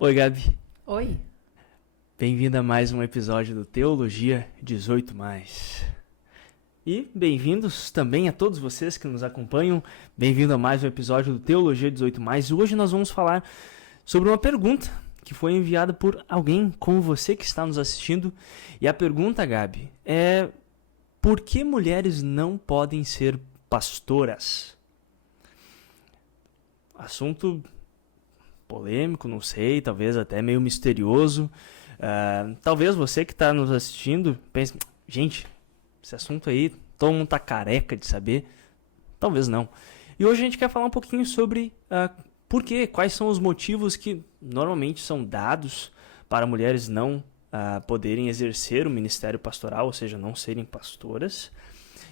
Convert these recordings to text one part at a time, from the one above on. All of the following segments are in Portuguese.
Oi, Gabi. Oi. Bem-vinda a mais um episódio do Teologia 18+. E bem-vindos também a todos vocês que nos acompanham. Bem-vindo a mais um episódio do Teologia 18+. E hoje nós vamos falar sobre uma pergunta que foi enviada por alguém como você que está nos assistindo. E a pergunta, Gabi, é: por que mulheres não podem ser pastoras? Assunto polêmico, não sei, talvez até meio misterioso. Talvez você que está nos assistindo pense: gente, esse assunto aí todo mundo tá careca de saber. Talvez não. E hoje a gente quer falar um pouquinho sobre por quê, quais são os motivos que normalmente são dados para mulheres não poderem exercer o ministério pastoral, ou seja, não serem pastoras.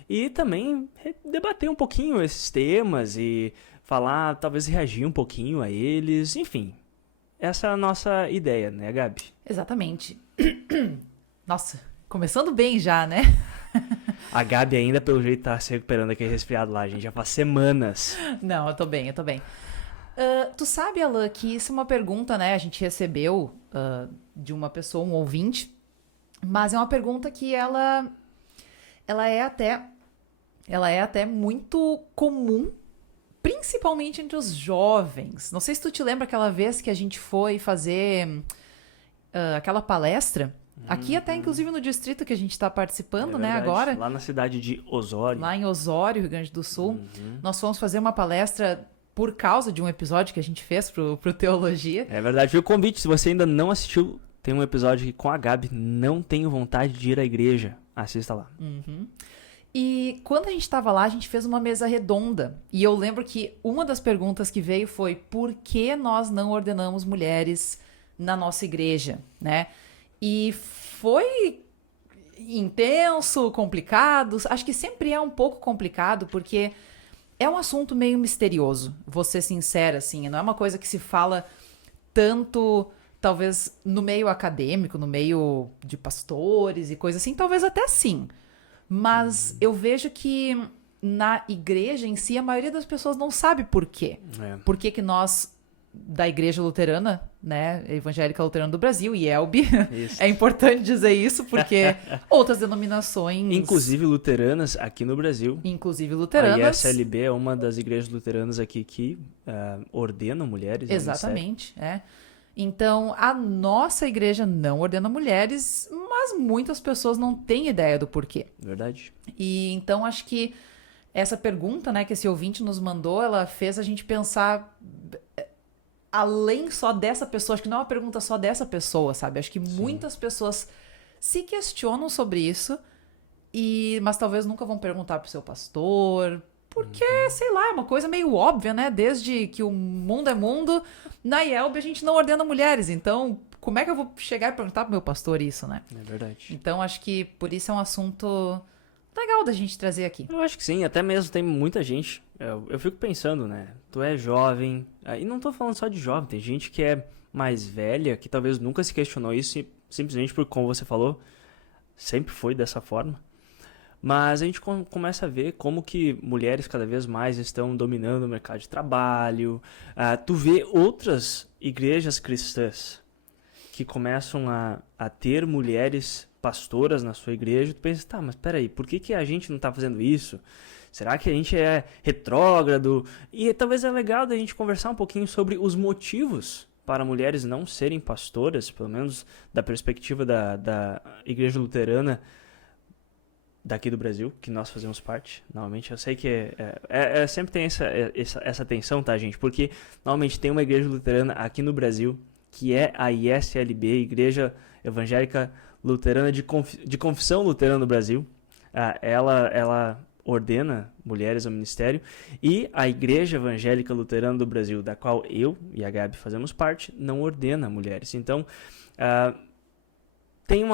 E também debater um pouquinho esses temas e falar, talvez reagir um pouquinho a eles, enfim. Essa é a nossa ideia, né, Gabi? Exatamente. Nossa, começando bem já, né? A Gabi ainda, pelo jeito, tá se recuperando aquele resfriado lá, gente. Já faz semanas. Não, eu tô bem. Tu sabe, Alan, que isso é uma pergunta, né? A gente recebeu de uma pessoa, um ouvinte, mas é uma pergunta que ela é até muito comum, principalmente entre os jovens. Não sei se tu te lembra aquela vez que a gente foi fazer aquela palestra, aqui até inclusive no distrito que a gente está participando, né, agora. Lá na cidade de Osório. Lá em Osório, Rio Grande do Sul. Nós fomos fazer uma palestra por causa de um episódio que a gente fez pro Teologia. É verdade, foi o convite. Se você ainda não assistiu, tem um episódio aqui com a Gabi. Não tenho vontade de ir à igreja. Assista lá. E quando a gente estava lá, a gente fez uma mesa redonda. E eu lembro que uma das perguntas que veio foi: por que nós não ordenamos mulheres na nossa igreja, né? E foi intenso, complicado. Acho que sempre é um pouco complicado, porque é um assunto meio misterioso, vou ser sincera, assim. Não é uma coisa que se fala tanto, talvez, no meio acadêmico, no meio de pastores e coisa assim. Talvez até sim. Mas eu vejo que na igreja em si, a maioria das pessoas não sabe por quê. Por que nós, da Igreja Luterana, né, Evangélica Luterana do Brasil, IELB, é importante dizer isso, porque outras denominações... Inclusive luteranas aqui no Brasil. Inclusive luteranas. A ISLB é uma das igrejas luteranas aqui que ordenam mulheres. Exatamente, Então, a nossa igreja não ordena mulheres, mas muitas pessoas não têm ideia do porquê. Verdade. E então, acho que essa pergunta, né, que esse ouvinte nos mandou, ela fez a gente pensar além só dessa pessoa. Acho que não é uma pergunta só dessa pessoa, sabe? Acho que muitas pessoas se questionam sobre isso, mas talvez nunca vão perguntar pro seu pastor, porque, sei lá, é uma coisa meio óbvia, né? Desde que o mundo é mundo, na IELB a gente não ordena mulheres. Então, como é que eu vou chegar e perguntar pro meu pastor isso, né? É verdade. Então, acho que por isso é um assunto legal da gente trazer aqui. Eu acho que sim, até mesmo tem muita gente. Eu fico pensando, né? Tu é jovem, e não tô falando só de jovem, tem gente que é mais velha, que talvez nunca se questionou isso, simplesmente porque, como você falou, sempre foi dessa forma. Mas a gente começa a ver como que mulheres cada vez mais estão dominando o mercado de trabalho. Tu vê outras igrejas cristãs que começam a ter mulheres pastoras na sua igreja. Tu pensa: tá, mas peraí, por que a gente não está fazendo isso? Será que a gente é retrógrado? E talvez é legal da gente conversar um pouquinho sobre os motivos para mulheres não serem pastoras, pelo menos da perspectiva da igreja luterana daqui do Brasil, que nós fazemos parte. Normalmente, eu sei que sempre tem essa tensão, tá, gente? Porque normalmente tem uma igreja luterana aqui no Brasil, que é a ISLB, Igreja Evangélica Luterana de Confissão Luterana do Brasil. Ela ordena mulheres ao ministério, e a Igreja Evangélica Luterana do Brasil, da qual eu e a Gabi fazemos parte, não ordena mulheres. Então, tem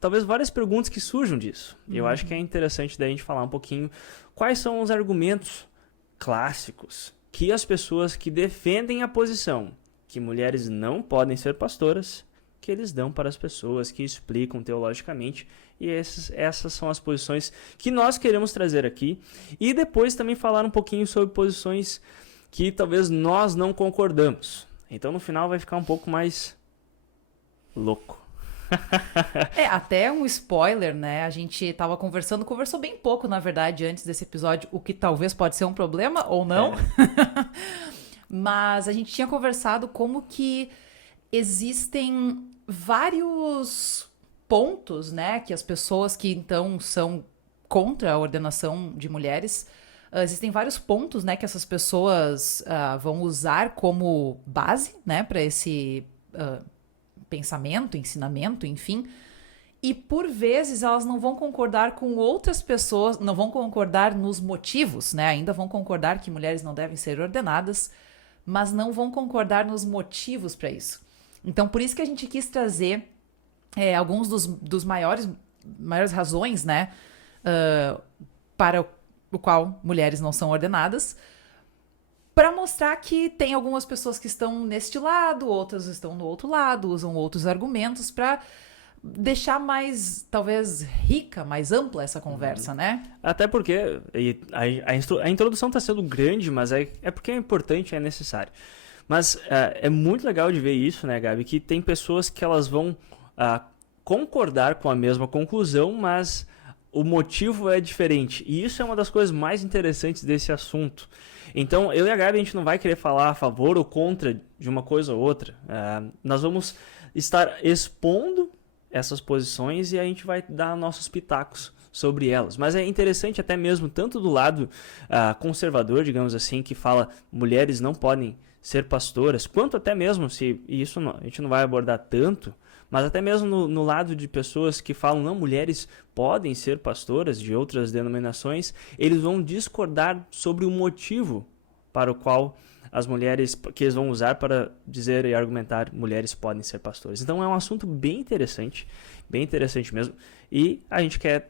talvez várias perguntas que surjam disso. Eu acho que é interessante da gente falar um pouquinho quais são os argumentos clássicos que as pessoas que defendem a posição que mulheres não podem ser pastoras, que eles dão para as pessoas, que explicam teologicamente. E essas são as posições que nós queremos trazer aqui. E depois também falar um pouquinho sobre posições que talvez nós não concordamos. Então no final vai ficar um pouco mais louco. Até um spoiler, né? A gente tava conversou bem pouco, na verdade, antes desse episódio, o que talvez pode ser um problema ou não. Mas a gente tinha conversado como que existem vários pontos, né? Que as pessoas que então são contra a ordenação de mulheres, existem vários pontos, né? Que essas pessoas vão usar como base, né? Para esse pensamento, ensinamento, enfim. E por vezes elas não vão concordar com outras pessoas, não vão concordar nos motivos, né? Ainda vão concordar que mulheres não devem ser ordenadas, mas não vão concordar nos motivos para isso. Então, por isso que a gente quis trazer alguns dos maiores razões, né? Para o qual mulheres não são ordenadas, para mostrar que tem algumas pessoas que estão neste lado, outras estão no outro lado, usam outros argumentos para deixar mais, talvez, rica, mais ampla essa conversa, né? Até porque a introdução está sendo grande, mas é porque é importante, é necessário. Mas é muito legal de ver isso, né, Gabi? Que tem pessoas que elas vão concordar com a mesma conclusão, mas o motivo é diferente. E isso é uma das coisas mais interessantes desse assunto. Então, eu e a Gabi, a gente não vai querer falar a favor ou contra de uma coisa ou outra. Nós vamos estar expondo essas posições e a gente vai dar nossos pitacos sobre elas. Mas é interessante até mesmo, tanto do lado conservador, digamos assim, que fala mulheres não podem ser pastoras, quanto até mesmo, e isso a gente não vai abordar tanto, mas até mesmo no lado de pessoas que falam, não, mulheres podem ser pastoras de outras denominações, eles vão discordar sobre o motivo para o qual as mulheres, que eles vão usar para dizer e argumentar, mulheres podem ser pastores. Então é um assunto bem interessante mesmo, e a gente quer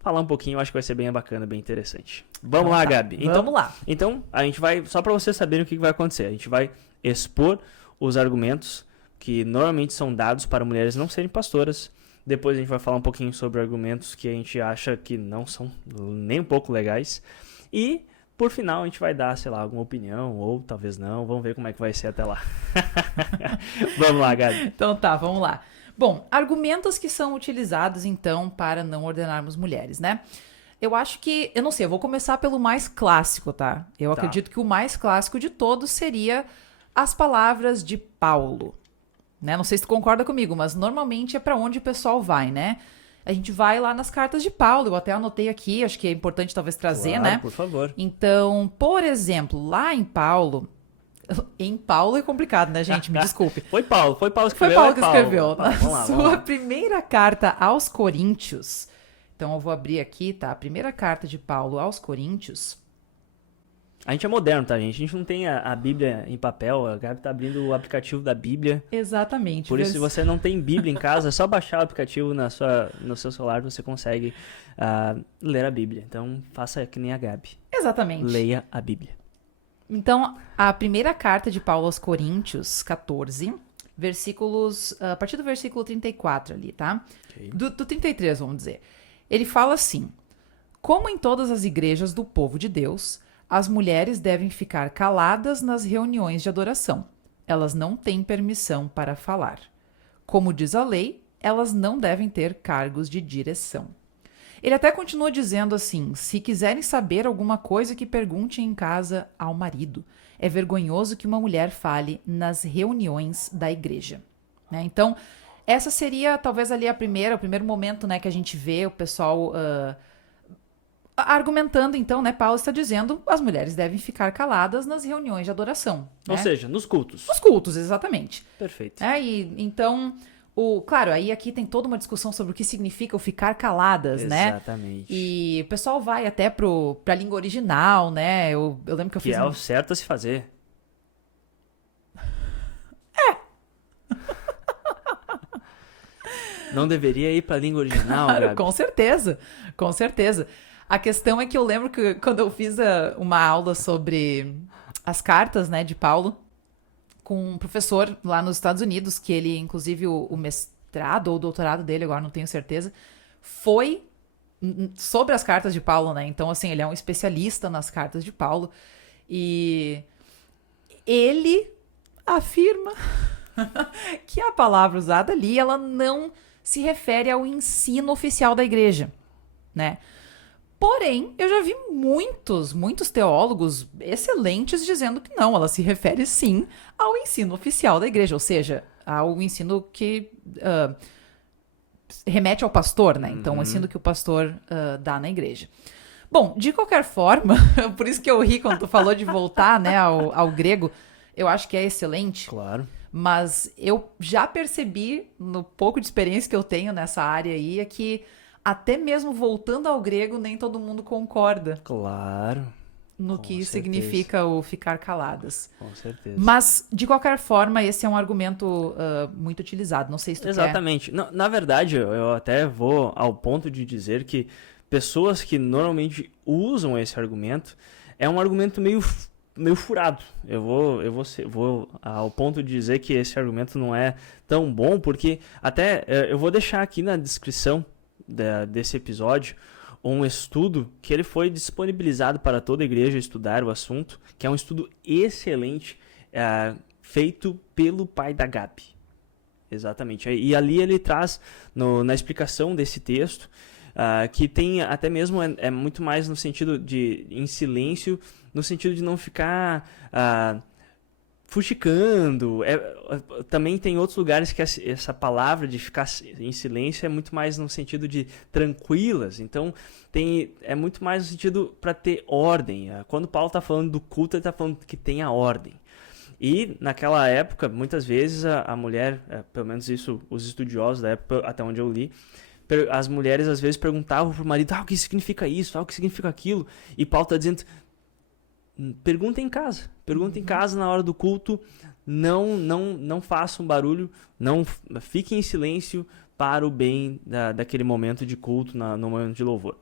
falar um pouquinho, eu acho que vai ser bem bacana, bem interessante. Vamos lá, Gabi. Então, vamos lá. Então, a gente vai, só para vocês saberem o que vai acontecer, a gente vai expor os argumentos que normalmente são dados para mulheres não serem pastoras. Depois a gente vai falar um pouquinho sobre argumentos que a gente acha que não são nem um pouco legais. E, por final, a gente vai dar, sei lá, alguma opinião, ou talvez não. Vamos ver como é que vai ser até lá. Vamos lá, Gabi. Então tá, vamos lá. Bom, argumentos que são utilizados, então, para não ordenarmos mulheres, né? Eu acho que, eu não sei, eu vou começar pelo mais clássico, tá? Eu acredito que o mais clássico de todos seria as palavras de Paulo. Né? Não sei se tu concorda comigo, mas normalmente é para onde o pessoal vai, né? A gente vai lá nas cartas de Paulo, eu até anotei aqui, acho que é importante talvez trazer, claro, né? Por favor. Então, por exemplo, lá em Paulo é complicado, né, gente? Me desculpe. Foi Paulo que escreveu. Foi Paulo que escreveu. Na sua primeira carta aos Coríntios. Então, eu vou abrir aqui, tá? A primeira carta de Paulo aos Coríntios. A gente é moderno, tá, gente? A gente não tem a Bíblia em papel. A Gabi tá abrindo o aplicativo da Bíblia. Exatamente. Por isso, se você não tem Bíblia em casa, é só baixar o aplicativo no seu celular, você consegue ler a Bíblia. Então, faça que nem a Gabi. Exatamente. Leia a Bíblia. Então, a primeira carta de Paulo aos Coríntios, 14, versículos... a partir do versículo 34 ali, tá? Okay. Do 33, vamos dizer. Ele fala assim: como em todas as igrejas do povo de Deus, as mulheres devem ficar caladas nas reuniões de adoração. Elas não têm permissão para falar. Como diz a lei, elas não devem ter cargos de direção. Ele até continua dizendo assim: se quiserem saber alguma coisa, que perguntem em casa ao marido. É vergonhoso que uma mulher fale nas reuniões da igreja. Né? Então, essa seria talvez ali o primeiro momento, né, que a gente vê o pessoal argumentando. Então, né, Paulo está dizendo as mulheres devem ficar caladas nas reuniões de adoração. Ou né? seja, nos cultos. Nos cultos, exatamente. Perfeito. E então... Claro, aí aqui tem toda uma discussão sobre o que significa o ficar caladas, né? Exatamente. E o pessoal vai até pra língua original, né? Eu lembro que eu fiz... Que é o certo a se fazer. Não deveria ir pra língua original, Gabi? Com certeza, com certeza. A questão é que eu lembro que quando eu fiz uma aula sobre as cartas, né, de Paulo, com um professor lá nos Estados Unidos, que ele, inclusive, o mestrado ou doutorado dele, agora não tenho certeza, foi sobre as cartas de Paulo, né? Então, assim, ele é um especialista nas cartas de Paulo. E ele afirma que a palavra usada ali, ela não se refere ao ensino oficial da igreja, né? Porém, eu já vi muitos teólogos excelentes dizendo que não, ela se refere sim ao ensino oficial da igreja, ou seja, ao ensino que remete ao pastor, né? Então, o ensino que o pastor dá na igreja. Bom, de qualquer forma, por isso que eu ri quando tu falou de voltar, né, ao grego, eu acho que é excelente. Claro. Mas eu já percebi, no pouco de experiência que eu tenho nessa área aí, é que até mesmo voltando ao grego, nem todo mundo concorda Claro. no Com que certeza. significa o ficar caladas. Com certeza. Mas, de qualquer forma, esse é um argumento muito utilizado. Não sei se tu Exatamente. Na verdade, eu até vou ao ponto de dizer que pessoas que normalmente usam esse argumento é um argumento meio furado. Eu vou ao ponto de dizer que esse argumento não é tão bom, porque até eu vou deixar aqui na descrição desse episódio um estudo que ele foi disponibilizado para toda a igreja estudar o assunto, que é um estudo excelente, feito pelo pai da Gabi. Exatamente. E ali ele traz, na explicação desse texto, que tem até mesmo, é muito mais no sentido de em silêncio, no sentido de não ficar fuxicando. Também tem outros lugares que essa palavra de ficar em silêncio é muito mais no sentido de tranquilas. Então, é muito mais no sentido para ter ordem. Quando Paulo está falando do culto, ele está falando que tenha ordem. E naquela época, muitas vezes a mulher, pelo menos isso os estudiosos da época, até onde eu li, as mulheres às vezes perguntavam pro marido, o que significa isso, o que significa aquilo, e Paulo está dizendo, pergunta em casa na hora do culto, não façam barulho, não fiquem em silêncio para o bem daquele momento de culto, no momento de louvor.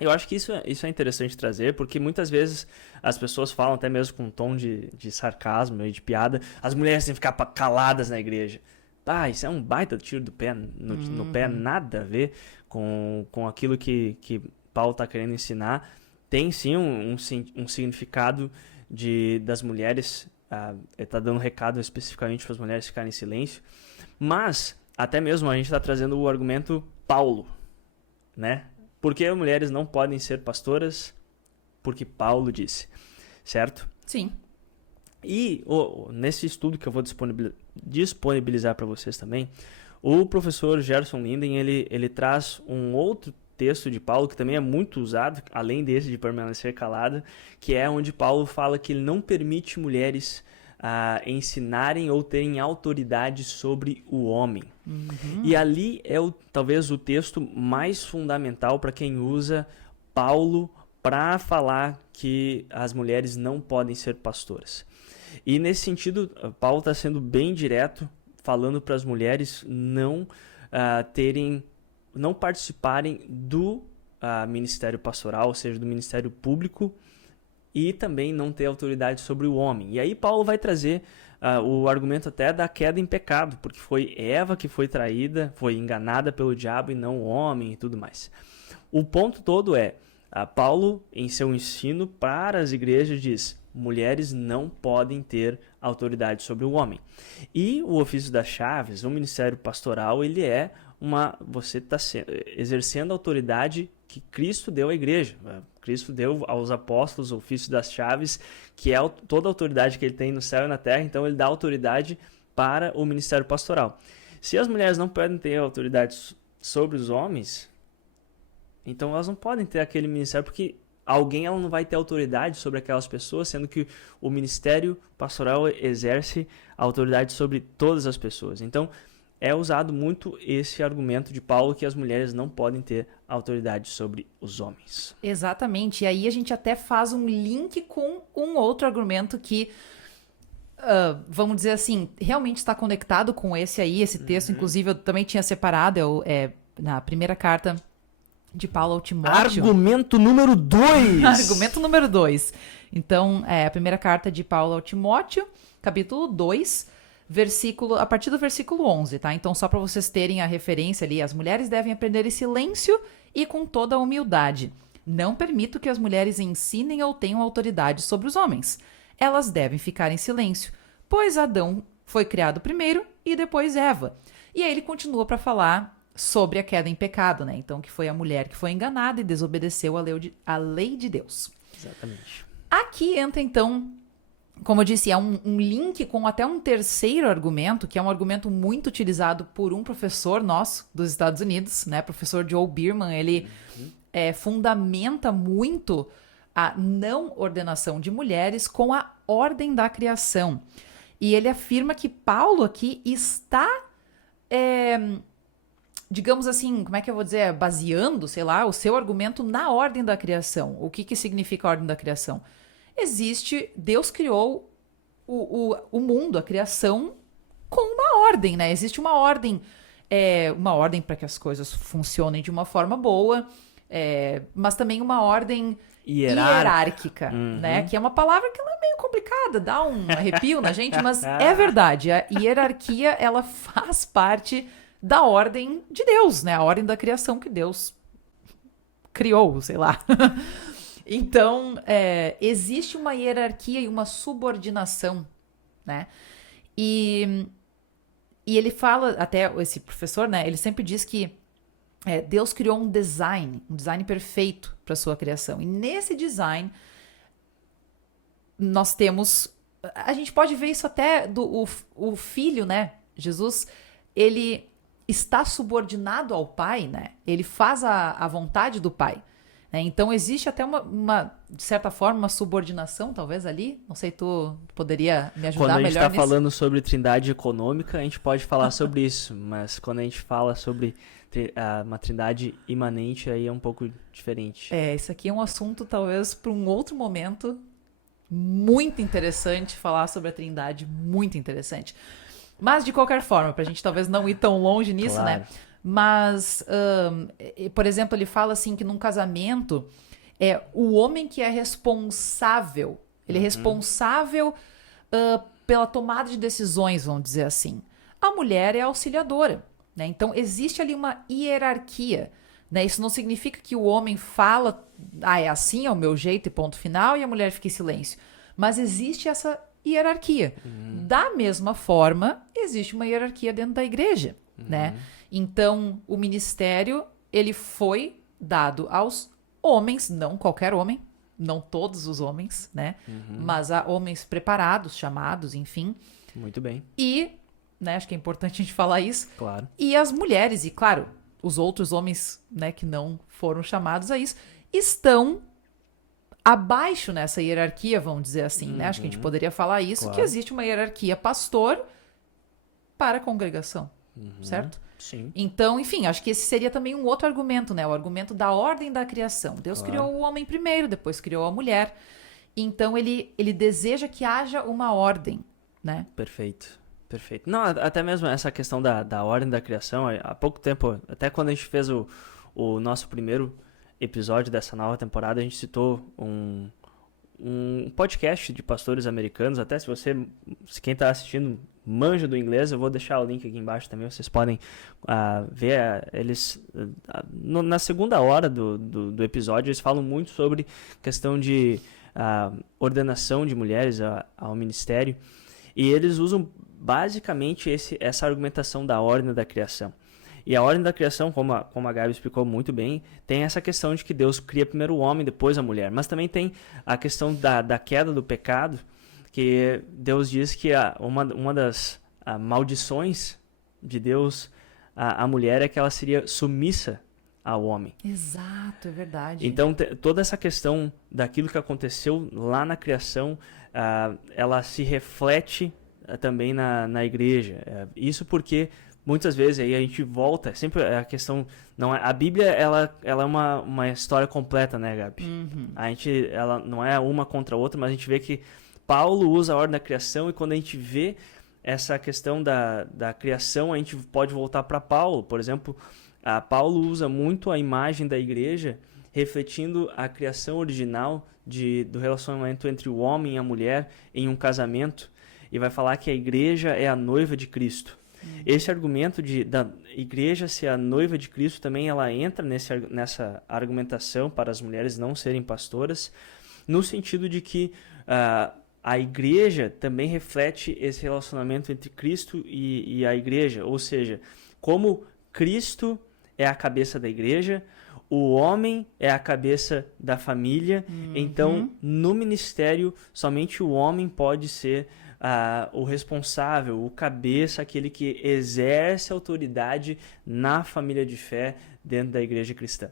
Eu acho que isso é interessante trazer, porque muitas vezes as pessoas falam até mesmo com um tom de sarcasmo e de piada, as mulheres têm que ficar caladas na igreja. Isso é um baita tiro do pé no pé, nada a ver com aquilo que Paulo está querendo ensinar. Tem sim um significado das mulheres, ele está dando recado especificamente para as mulheres ficarem em silêncio, mas até mesmo a gente está trazendo o argumento Paulo, né? Por que as mulheres não podem ser pastoras? Porque Paulo disse, certo? Sim. E nesse estudo que eu vou disponibilizar para vocês também, o professor Gerson Linden, ele traz um outro texto de Paulo que também é muito usado, além desse de permanecer calada, que é onde Paulo fala que ele não permite mulheres ensinarem ou terem autoridade sobre o homem. Uhum. E ali é talvez o texto mais fundamental para quem usa Paulo para falar que as mulheres não podem ser pastoras. E nesse sentido, Paulo está sendo bem direto, falando para as mulheres não participarem do ministério pastoral, ou seja, do ministério público, e também não ter autoridade sobre o homem. E aí Paulo vai trazer o argumento até da queda em pecado, porque foi Eva que foi traída, foi enganada pelo diabo e não o homem e tudo mais. O ponto todo é, Paulo, em seu ensino para as igrejas, diz: mulheres não podem ter autoridade sobre o homem. E o ofício das chaves, o ministério pastoral, ele é você está exercendo a autoridade que Cristo deu à igreja. Cristo deu aos apóstolos o ofício das chaves, que é toda a autoridade que ele tem no céu e na terra, então ele dá autoridade para o ministério pastoral. Se as mulheres não podem ter autoridade sobre os homens, então elas não podem ter aquele ministério, porque ela não vai ter autoridade sobre aquelas pessoas, sendo que o ministério pastoral exerce a autoridade sobre todas as pessoas. Então, é usado muito esse argumento de Paulo que as mulheres não podem ter autoridade sobre os homens. Exatamente. E aí a gente até faz um link com um outro argumento que, vamos dizer assim, realmente está conectado com esse texto. Inclusive, eu também tinha separado, na primeira carta de Paulo ao Timóteo. Argumento número 2! Argumento número 2. Então, a primeira carta de Paulo ao Timóteo, capítulo 2, a partir do versículo 11, tá? Então, só para vocês terem a referência ali, as mulheres devem aprender em silêncio e com toda a humildade. Não permito que as mulheres ensinem ou tenham autoridade sobre os homens. Elas devem ficar em silêncio, pois Adão foi criado primeiro e depois Eva. E aí ele continua para falar sobre a queda em pecado, né? Então, que foi a mulher que foi enganada e desobedeceu a lei de Deus. Exatamente. Aqui entra, então, como eu disse, é um link com até um terceiro argumento, que é um argumento muito utilizado por um professor nosso dos Estados Unidos, né? Professor Joel Bierman. Ele fundamenta muito a não ordenação de mulheres com a ordem da criação. E ele afirma que Paulo aqui está, digamos assim, como é que eu vou dizer, baseando, sei lá, o seu argumento na ordem da criação. O que significa a ordem da criação? Deus criou o mundo, a criação, com uma ordem, né? Existe uma ordem para que as coisas funcionem de uma forma boa, mas também uma ordem hierárquica, né? Que é uma palavra que ela é meio complicada, dá um arrepio na gente, mas é verdade. A hierarquia, ela faz parte da ordem de Deus, né? A ordem da criação que Deus criou, sei lá. Então, existe uma hierarquia e uma subordinação, né? E ele fala, até esse professor, né? Ele sempre diz que Deus criou um design perfeito para sua criação. E nesse design, nós temos... A gente pode ver isso até o filho, né? Jesus, ele está subordinado ao pai, né? Ele faz a vontade do pai. Né? Então, existe até de certa forma, uma subordinação, talvez, ali. Não sei, tu poderia me ajudar melhor nisso? Quando a gente está falando sobre trindade econômica, a gente pode falar sobre isso. Mas quando a gente fala sobre uma trindade imanente, aí é um pouco diferente. Isso aqui é um assunto, talvez, para um outro momento. Muito interessante falar sobre a trindade. Muito interessante. Mas, de qualquer forma, para a gente talvez não ir tão longe nisso, claro. né? Mas, por exemplo, ele fala assim que num casamento é o homem que é responsável. Ele é responsável pela tomada de decisões, vamos dizer assim. A mulher é auxiliadora, né? Então, existe ali uma hierarquia, né? Isso não significa que o homem fala, é assim, é o meu jeito e ponto final, e a mulher fica em silêncio. Mas existe essa hierarquia. Da mesma forma, existe uma hierarquia dentro da igreja, né? Então, o ministério, ele foi dado aos homens, não qualquer homem, não todos os homens, né? Mas a homens preparados, chamados, enfim. Muito bem. E, né, acho que é importante a gente falar isso. Claro. E as mulheres, e claro, os outros homens, né, que não foram chamados a isso, estão abaixo nessa hierarquia, vamos dizer assim, né? Acho que a gente poderia falar isso, Claro. que existe uma hierarquia pastor para a congregação, certo? Sim. Então, enfim, acho que esse seria também um outro argumento, né? O argumento da ordem da criação. Deus criou o homem primeiro, depois criou a mulher. Então, ele deseja que haja uma ordem, né? Perfeito. Perfeito. Não, até mesmo essa questão da ordem da criação, há pouco tempo, até quando a gente fez o nosso primeiro episódio dessa nova temporada, a gente citou um podcast de pastores americanos. Até se quem está assistindo manja do inglês, eu vou deixar o link aqui embaixo também, vocês podem ver eles na segunda hora do episódio. Eles falam muito sobre questão de ordenação de mulheres ao ministério, e eles usam basicamente essa argumentação da ordem da criação. E a ordem da criação, como a Gabi explicou muito bem, tem essa questão de que Deus cria primeiro o homem, depois a mulher. Mas também tem a questão da queda do pecado, que Deus diz que uma das maldições de Deus à mulher é que ela seria submissa ao homem. Exato, é verdade. Então, toda essa questão daquilo que aconteceu lá na criação, ela se reflete também na igreja. Isso porque muitas vezes aí a gente volta, sempre a questão, não é, a Bíblia ela é uma história completa, né, Gabi? Ela não é uma contra a outra, mas a gente vê que Paulo usa a ordem da criação, e quando a gente vê essa questão da criação, a gente pode voltar para Paulo. Por exemplo, Paulo usa muito a imagem da igreja, refletindo a criação original do relacionamento entre o homem e a mulher em um casamento, e vai falar que a igreja é a noiva de Cristo. Esse argumento da igreja ser a noiva de Cristo também, ela entra nessa argumentação para as mulheres não serem pastoras, no sentido de que a igreja também reflete esse relacionamento entre Cristo e a igreja, ou seja, como Cristo é a cabeça da igreja, o homem é a cabeça da família, então no ministério somente o homem pode ser o responsável, o cabeça, aquele que exerce autoridade na família de fé dentro da igreja cristã.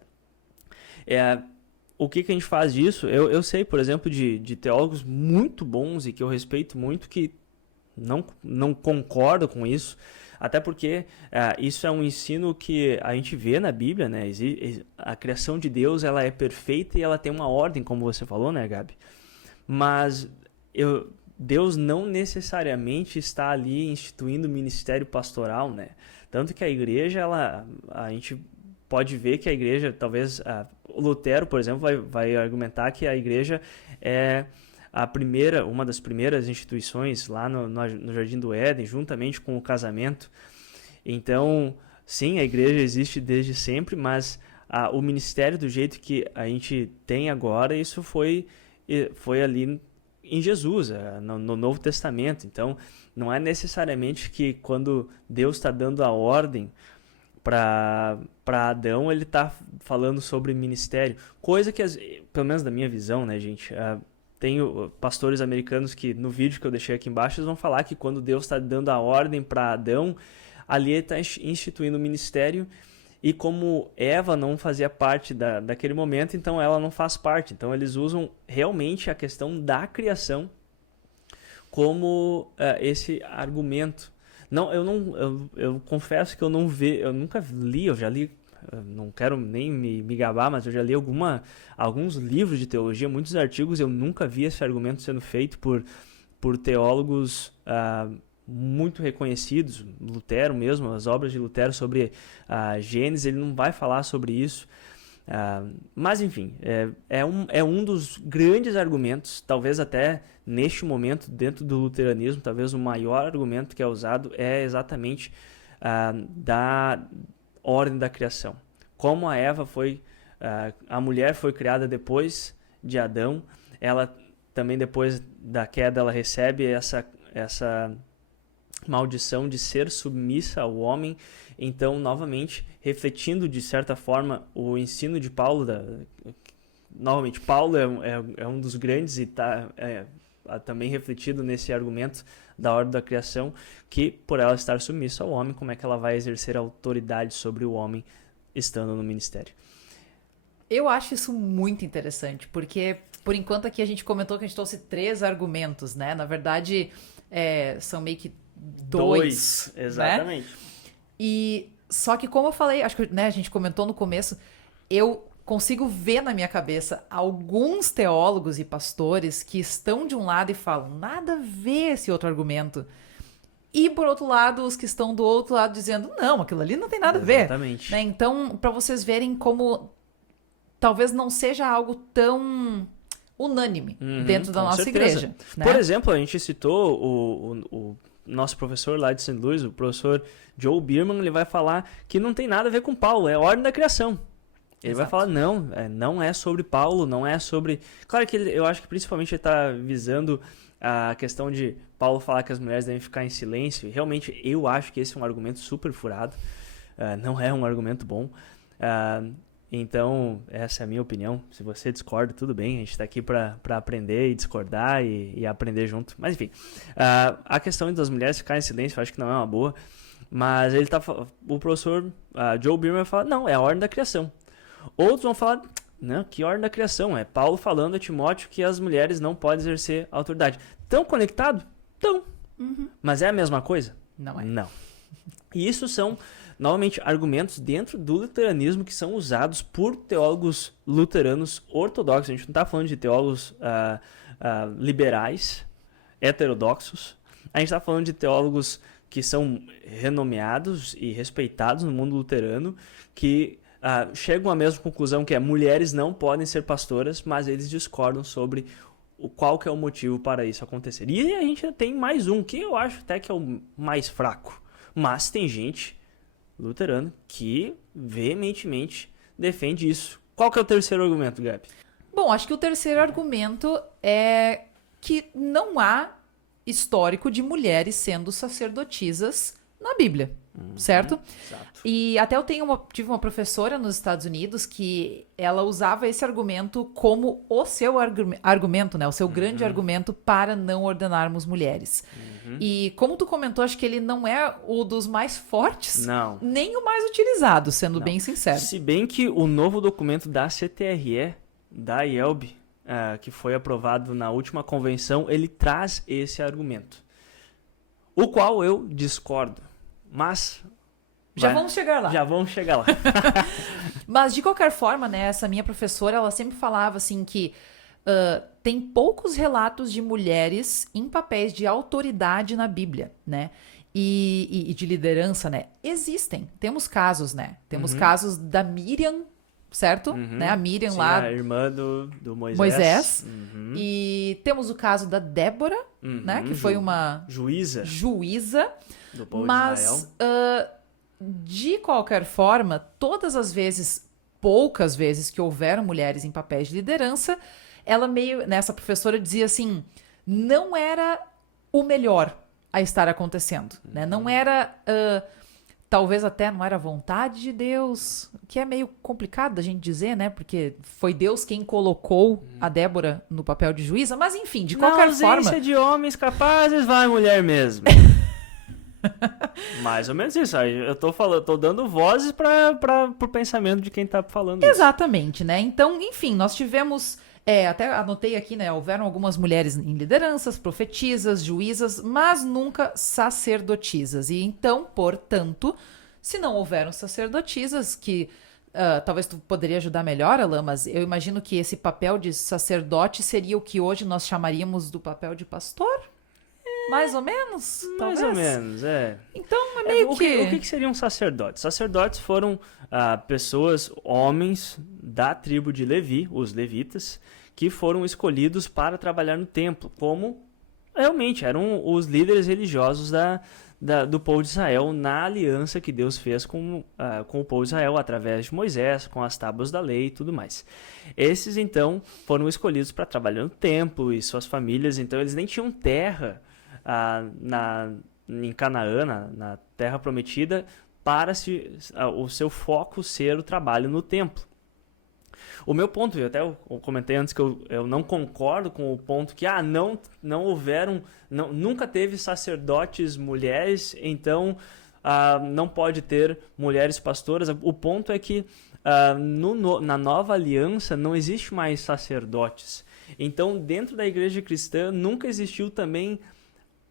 O que a gente faz disso? Eu sei, por exemplo, de teólogos muito bons e que eu respeito muito que não concordam com isso, até porque isso é um ensino que a gente vê na Bíblia, né? A criação de Deus, ela é perfeita e ela tem uma ordem, como você falou, né, Gabi? Mas Deus não necessariamente está ali instituindo ministério pastoral, né? Tanto que a igreja, a gente pode ver que a igreja, talvez, o Lutero, por exemplo, vai argumentar que a igreja é uma das primeiras instituições lá no Jardim do Éden, juntamente com o casamento. Então, sim, a igreja existe desde sempre, mas o ministério do jeito que a gente tem agora, isso foi ali em Jesus, no Novo Testamento. Então, não é necessariamente que quando Deus está dando a ordem para Adão, ele está falando sobre ministério. Coisa que, pelo menos da minha visão, né, gente... Tenho pastores americanos que, no vídeo que eu deixei aqui embaixo, eles vão falar que quando Deus está dando a ordem para Adão, ali ele está instituindo o ministério, e como Eva não fazia parte daquele momento, então ela não faz parte. Então eles usam realmente a questão da criação como esse argumento. Eu confesso que eu nunca li, eu já li, não quero nem me gabar, mas eu já li alguns livros de teologia, muitos artigos, eu nunca vi esse argumento sendo feito por teólogos muito reconhecidos. Lutero mesmo, as obras de Lutero sobre Gênesis, ele não vai falar sobre isso. Mas enfim, é um dos grandes argumentos, talvez até neste momento, dentro do luteranismo, talvez o maior argumento que é usado é exatamente da ordem da criação. Como a mulher foi criada depois de Adão, ela também depois da queda ela recebe essa maldição de ser submissa ao homem. Então, novamente, refletindo de certa forma o ensino de Paulo, novamente, Paulo é um dos grandes e está também refletido nesse argumento da ordem da criação, que por ela estar submissa ao homem, como é que ela vai exercer autoridade sobre o homem estando no ministério? Eu acho isso muito interessante, porque por enquanto aqui a gente comentou que a gente trouxe 3 argumentos, né? Na verdade, são meio que dois, exatamente. Né? E só que como eu falei, acho que a gente comentou no começo, eu consigo ver na minha cabeça alguns teólogos e pastores que estão de um lado e falam, nada a ver esse outro argumento. E, por outro lado, os que estão do outro lado dizendo, não, aquilo ali não tem nada a ver. Exatamente. Né? Então, para vocês verem como talvez não seja algo tão unânime dentro da nossa igreja. Né? Por exemplo, a gente citou o nosso professor lá de St. Louis, o professor Joe Bierman, ele vai falar que não tem nada a ver com Paulo, é a ordem da criação. Ele vai falar, não é sobre Paulo, não é sobre... Claro que eu acho que principalmente ele está visando a questão de Paulo falar que as mulheres devem ficar em silêncio. Realmente, eu acho que esse é um argumento super furado. Não é um argumento bom. Então, essa é a minha opinião. Se você discorda, tudo bem. A gente está aqui para aprender e discordar e aprender junto. Mas, enfim, a questão das mulheres ficarem em silêncio, eu acho que não é uma boa. Mas o professor Joe Bierman vai falar, não, é a ordem da criação. Outros vão falar, não, que ordem da criação? É Paulo falando a Timóteo que as mulheres não podem exercer autoridade. Tão conectado? Tão. Mas é a mesma coisa? Não é. Não. E isso são, novamente, argumentos dentro do luteranismo que são usados por teólogos luteranos ortodoxos. A gente não está falando de teólogos liberais, heterodoxos. A gente está falando de teólogos que são renomeados e respeitados no mundo luterano, que chegam à mesma conclusão, que mulheres não podem ser pastoras, mas eles discordam sobre qual que é o motivo para isso acontecer. E a gente tem mais um, que eu acho até que é o mais fraco. Mas tem gente luterana que veementemente defende isso. Qual que é o terceiro argumento, Gabi? Bom, acho que o terceiro argumento é que não há histórico de mulheres sendo sacerdotisas na Bíblia, certo? Exato. E até tive uma professora nos Estados Unidos que ela usava esse argumento como o seu argumento, né? O seu grande argumento para não ordenarmos mulheres. E como tu comentou, acho que ele não é o dos mais fortes, Não. nem o mais utilizado, sendo bem sincero. Se bem que o novo documento da CTRE, da IELB, que foi aprovado na última convenção, ele traz esse argumento. O qual eu discordo. Mas... Já vamos chegar lá. Já vamos chegar lá. Mas, de qualquer forma, né, essa minha professora, ela sempre falava assim que tem poucos relatos de mulheres em papéis de autoridade na Bíblia, né? E de liderança, né? Existem. Temos casos, né? Temos casos da Miriam, certo? Né? A Miriam Sim, lá... a irmã do Moisés. Moisés. E temos o caso da Débora, né? Que foi uma... Juíza. Do povo de Mas, Israel. de qualquer forma, todas as vezes, poucas vezes que houveram mulheres em papéis de liderança, ela essa professora dizia assim, não era o melhor a estar acontecendo, né? Não era, talvez até não era vontade de Deus, que é meio complicado da gente dizer, né? Porque foi Deus quem colocou a Débora no papel de juíza, mas enfim, de qualquer Na ausência forma... de homens capazes, vai mulher mesmo. Mais ou menos isso. Aí eu tô dando vozes pro pensamento de quem tá falando isso. Exatamente, né? Então, enfim, nós tivemos... até anotei aqui, né? Houveram algumas mulheres em lideranças, profetisas, juízas, mas nunca sacerdotisas. E então, portanto, se não houveram sacerdotisas, que talvez tu poderia ajudar melhor, Alain, mas eu imagino que esse papel de sacerdote seria o que hoje nós chamaríamos do papel de pastor? Mais ou menos? Mais talvez? ou menos, é. Então, é meio O que seriam sacerdotes? Sacerdotes foram pessoas, homens da tribo de Levi, os levitas, que foram escolhidos para trabalhar no templo, como realmente eram os líderes religiosos do povo de Israel na aliança que Deus fez com o povo de Israel através de Moisés, com as tábuas da lei e tudo mais. Esses, então, foram escolhidos para trabalhar no templo e suas famílias, então eles nem tinham terra em Canaã, na terra prometida, para o seu foco ser o trabalho no templo. O meu ponto, eu comentei antes que eu não concordo com o ponto que não houveram, nunca teve sacerdotes mulheres, então não pode ter mulheres pastoras. O ponto é que na nova aliança não existe mais sacerdotes. Então, dentro da igreja cristã, nunca existiu também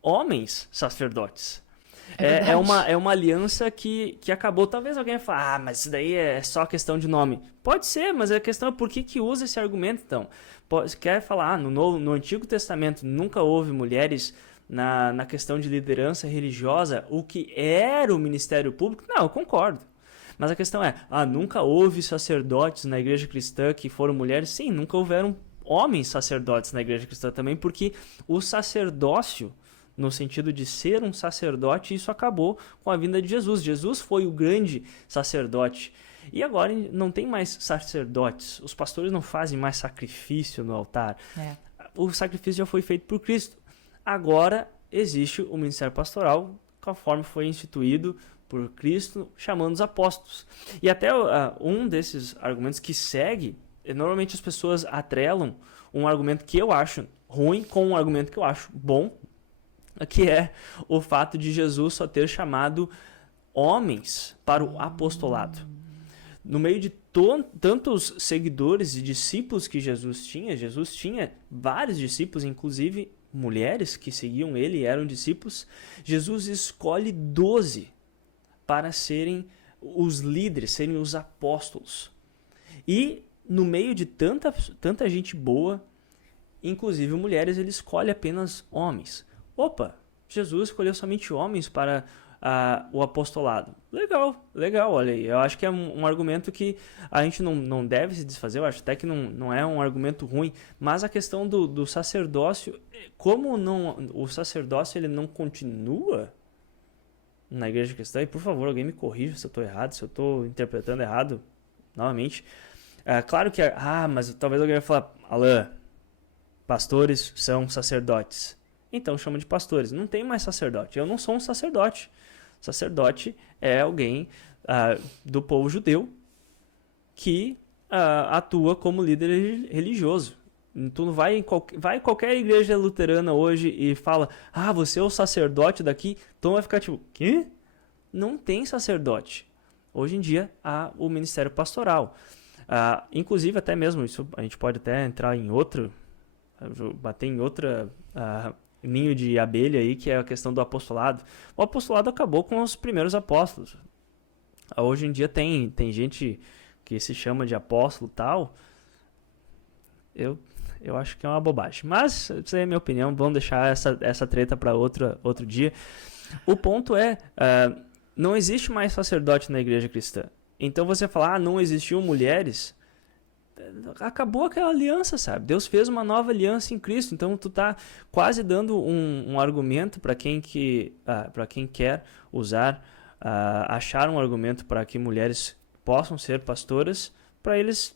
homens sacerdotes. É uma aliança que acabou. Talvez alguém fale, mas isso daí é só questão de nome. Pode ser, mas a questão é por que usa esse argumento, então. Quer falar, no Antigo Testamento nunca houve mulheres na questão de liderança religiosa, o que era o ministério público? Não, eu concordo. Mas a questão é, nunca houve sacerdotes na igreja cristã que foram mulheres? Sim, nunca houveram homens sacerdotes na igreja cristã também, porque o sacerdócio, no sentido de ser um sacerdote, isso acabou com a vinda de Jesus. Jesus foi o grande sacerdote. E agora não tem mais sacerdotes. Os pastores não fazem mais sacrifício no altar. O sacrifício já foi feito por Cristo. Agora existe o ministério pastoral, conforme foi instituído por Cristo, chamando os apóstolos. E até um desses argumentos que segue, normalmente as pessoas atrelam um argumento que eu acho ruim com um argumento que eu acho bom, que é o fato de Jesus só ter chamado homens para o apostolado. No meio de tantos seguidores e discípulos que Jesus tinha vários discípulos, inclusive mulheres que seguiam ele e eram discípulos. Jesus escolhe 12 para serem os líderes, serem os apóstolos. E no meio de tanta gente boa, inclusive mulheres, ele escolhe apenas homens. Opa, Jesus escolheu somente homens para o apostolado. Legal, olha aí. Eu acho que é um argumento que a gente não deve se desfazer. Eu acho até que não é um argumento ruim. Mas a questão do sacerdócio, como o sacerdócio ele não continua na igreja cristã, e por favor, alguém me corrija se eu estou errado, se eu estou interpretando errado, novamente. Claro que, mas talvez alguém vai falar, Alain, pastores são sacerdotes. Então chama de pastores. Não tem mais sacerdote. Eu não sou um sacerdote. Sacerdote é alguém do povo judeu que atua como líder religioso. Tu não vai em qualquer igreja luterana hoje e fala, você é o sacerdote daqui, então vai ficar tipo, quê? Não tem sacerdote. Hoje em dia há o ministério pastoral. Inclusive até mesmo, isso a gente pode até entrar em bater em outra ninho de abelha aí, que é a questão do apostolado. O apostolado acabou com os primeiros apóstolos. Hoje em dia tem gente que se chama de apóstolo e tal. Eu acho que é uma bobagem. Mas, isso aí é a minha opinião. Vamos deixar essa treta para outro dia. O ponto é, não existe mais sacerdote na igreja cristã. Então você falar, não existiam mulheres, acabou aquela aliança, sabe? Deus fez uma nova aliança em Cristo. Então tu tá quase dando um argumento para quem quer achar um argumento para que mulheres possam ser pastoras, para eles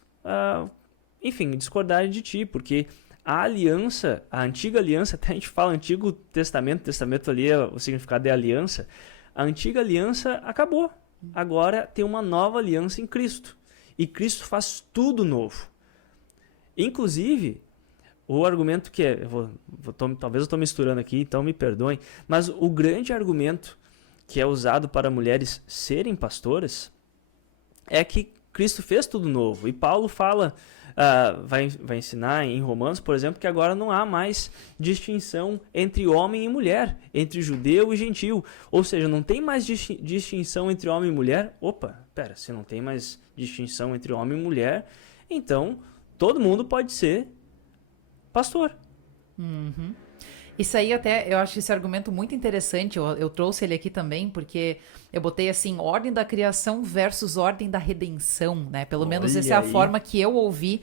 enfim, discordarem de ti, porque a aliança, a antiga aliança, até a gente fala Antigo Testamento ali, o significado é aliança, a antiga aliança acabou. Agora tem uma nova aliança em Cristo. E Cristo faz tudo novo. Inclusive, o argumento que talvez eu estou misturando aqui, então me perdoem, mas o grande argumento que é usado para mulheres serem pastoras é que Cristo fez tudo novo. E Paulo fala, vai ensinar em Romanos, por exemplo, que agora não há mais distinção entre homem e mulher, entre judeu e gentil. Ou seja, não tem mais distinção entre homem e mulher. Se não tem mais distinção entre homem e mulher, então todo mundo pode ser pastor. Uhum. Isso aí até, eu acho esse argumento muito interessante, eu trouxe ele aqui também, porque eu botei assim, ordem da criação versus ordem da redenção, né? Pelo menos essa é a forma que eu ouvi,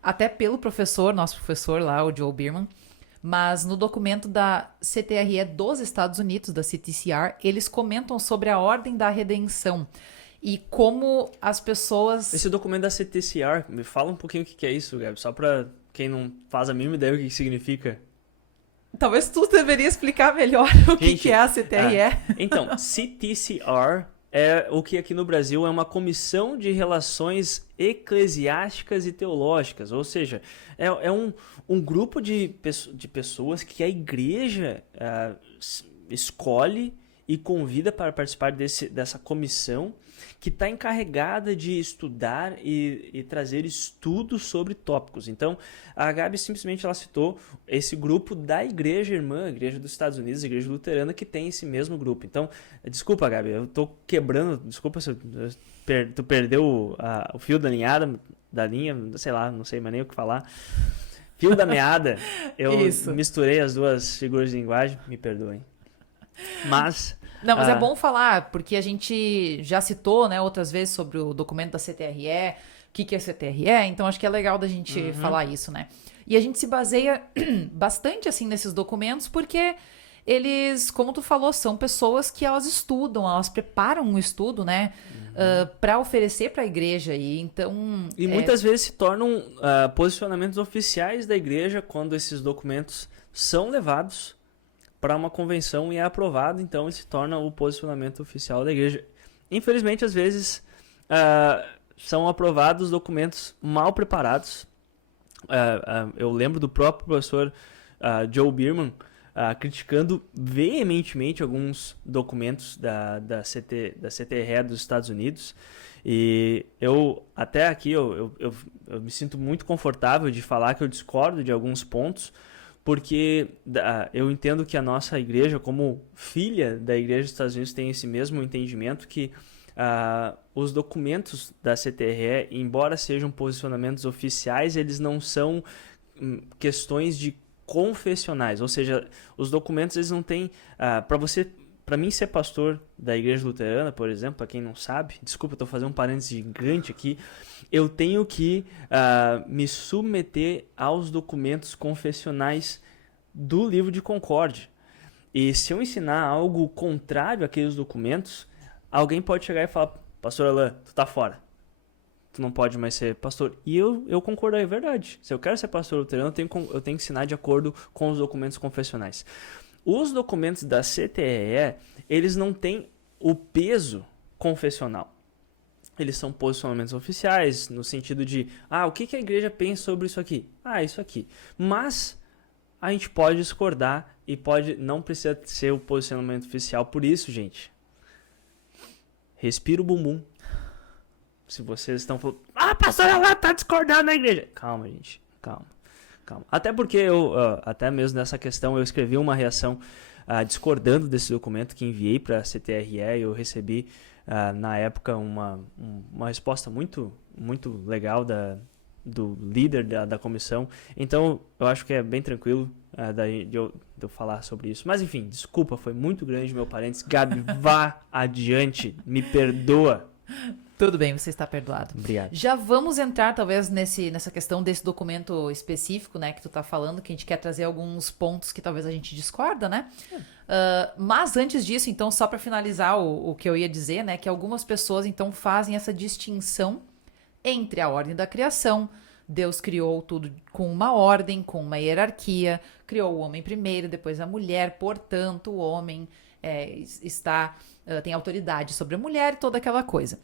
até pelo nosso professor lá, o Joel Bierman, mas no documento da CTRE dos Estados Unidos, da CTCR, eles comentam sobre a ordem da redenção e como as pessoas... Esse documento da CTCR, me fala um pouquinho o que é isso, Gabi, só pra quem não faz a mínima ideia o que significa. Talvez tu deveria explicar melhor o que é a CTRE. Então, CTCR é o que aqui no Brasil é uma comissão de relações eclesiásticas e teológicas, ou seja, é um grupo de pessoas que a igreja escolhe e convida para participar dessa comissão que está encarregada de estudar e trazer estudos sobre tópicos. Então, a Gabi simplesmente ela citou esse grupo da igreja irmã, a igreja dos Estados Unidos, a igreja luterana, que tem esse mesmo grupo. Então, desculpa, Gabi, eu estou quebrando, desculpa se tu perdeu o fio da linha, sei lá, não sei mais nem o que falar. Fio da meada, eu misturei as duas figuras de linguagem, me perdoem. Mas é bom falar, porque a gente já citou, né, outras vezes sobre o documento da CTRE, o que é CTRE, então acho que é legal da gente falar isso, né? E a gente se baseia bastante, assim, nesses documentos, porque eles, como tu falou, são pessoas que elas estudam, elas preparam um estudo, né, para oferecer para a igreja, e então... E muitas vezes se tornam posicionamentos oficiais da igreja quando esses documentos são levados para uma convenção e é aprovado, então se torna o posicionamento oficial da igreja. Infelizmente, às vezes, são aprovados documentos mal preparados. Eu lembro do próprio professor Joel Bierman criticando veementemente alguns documentos da CTRE dos Estados Unidos. E até aqui, eu me sinto muito confortável de falar que eu discordo de alguns pontos, porque eu entendo que a nossa igreja, como filha da igreja dos Estados Unidos, tem esse mesmo entendimento que os documentos da CTRE, embora sejam posicionamentos oficiais, eles não são questões de confessionais, ou seja, os documentos eles não têm... Para mim ser pastor da igreja luterana, por exemplo, para quem não sabe, desculpa, estou fazendo um parênteses gigante aqui, eu tenho que me submeter aos documentos confessionais do livro de Concórdia. E se eu ensinar algo contrário àqueles documentos, alguém pode chegar e falar, pastor Alain, tu tá fora. tu não pode mais ser pastor. E eu concordo, é verdade. Se eu quero ser pastor luterano, eu tenho que ensinar de acordo com os documentos confessionais. Os documentos da CTRE, eles não têm o peso confessional. Eles são posicionamentos oficiais, no sentido de, o que a igreja pensa sobre isso aqui? Isso aqui. Mas a gente pode discordar e não precisa ser o posicionamento oficial. Por isso, gente, respira o bumbum. Se vocês estão falando, pastor, ela tá discordando na igreja. Calma, gente, calma. Até porque até mesmo nessa questão, eu escrevi uma reação discordando desse documento que enviei para a CTRE e eu recebi, na época, uma resposta muito, muito legal do líder da comissão. Então, eu acho que é bem tranquilo de eu falar sobre isso. Mas, enfim, desculpa, foi muito grande meu parênteses. Gabi, vá adiante, me perdoa. Tudo bem, você está perdoado. Obrigado. Já vamos entrar, talvez, nessa questão desse documento específico, né, que tu tá falando, que a gente quer trazer alguns pontos que talvez a gente discorda, né? Mas antes disso, então, só para finalizar o que eu ia dizer, né, que algumas pessoas, então, fazem essa distinção entre a ordem da criação. Deus criou tudo com uma ordem, com uma hierarquia, criou o homem primeiro, depois a mulher, portanto, o homem tem autoridade sobre a mulher e toda aquela coisa.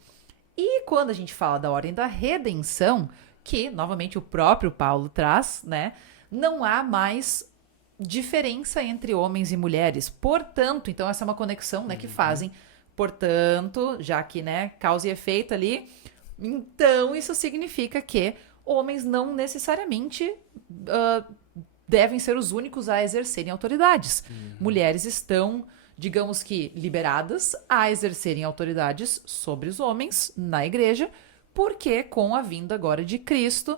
E quando a gente fala da ordem da redenção, que, novamente, o próprio Paulo traz, né? Não há mais diferença entre homens e mulheres. Portanto, então essa é uma conexão, né, que fazem. Portanto, já que, né, causa e efeito ali, então isso significa que homens não necessariamente devem ser os únicos a exercerem autoridades. Mulheres estão, digamos que, liberadas a exercerem autoridades sobre os homens na igreja, porque com a vinda agora de Cristo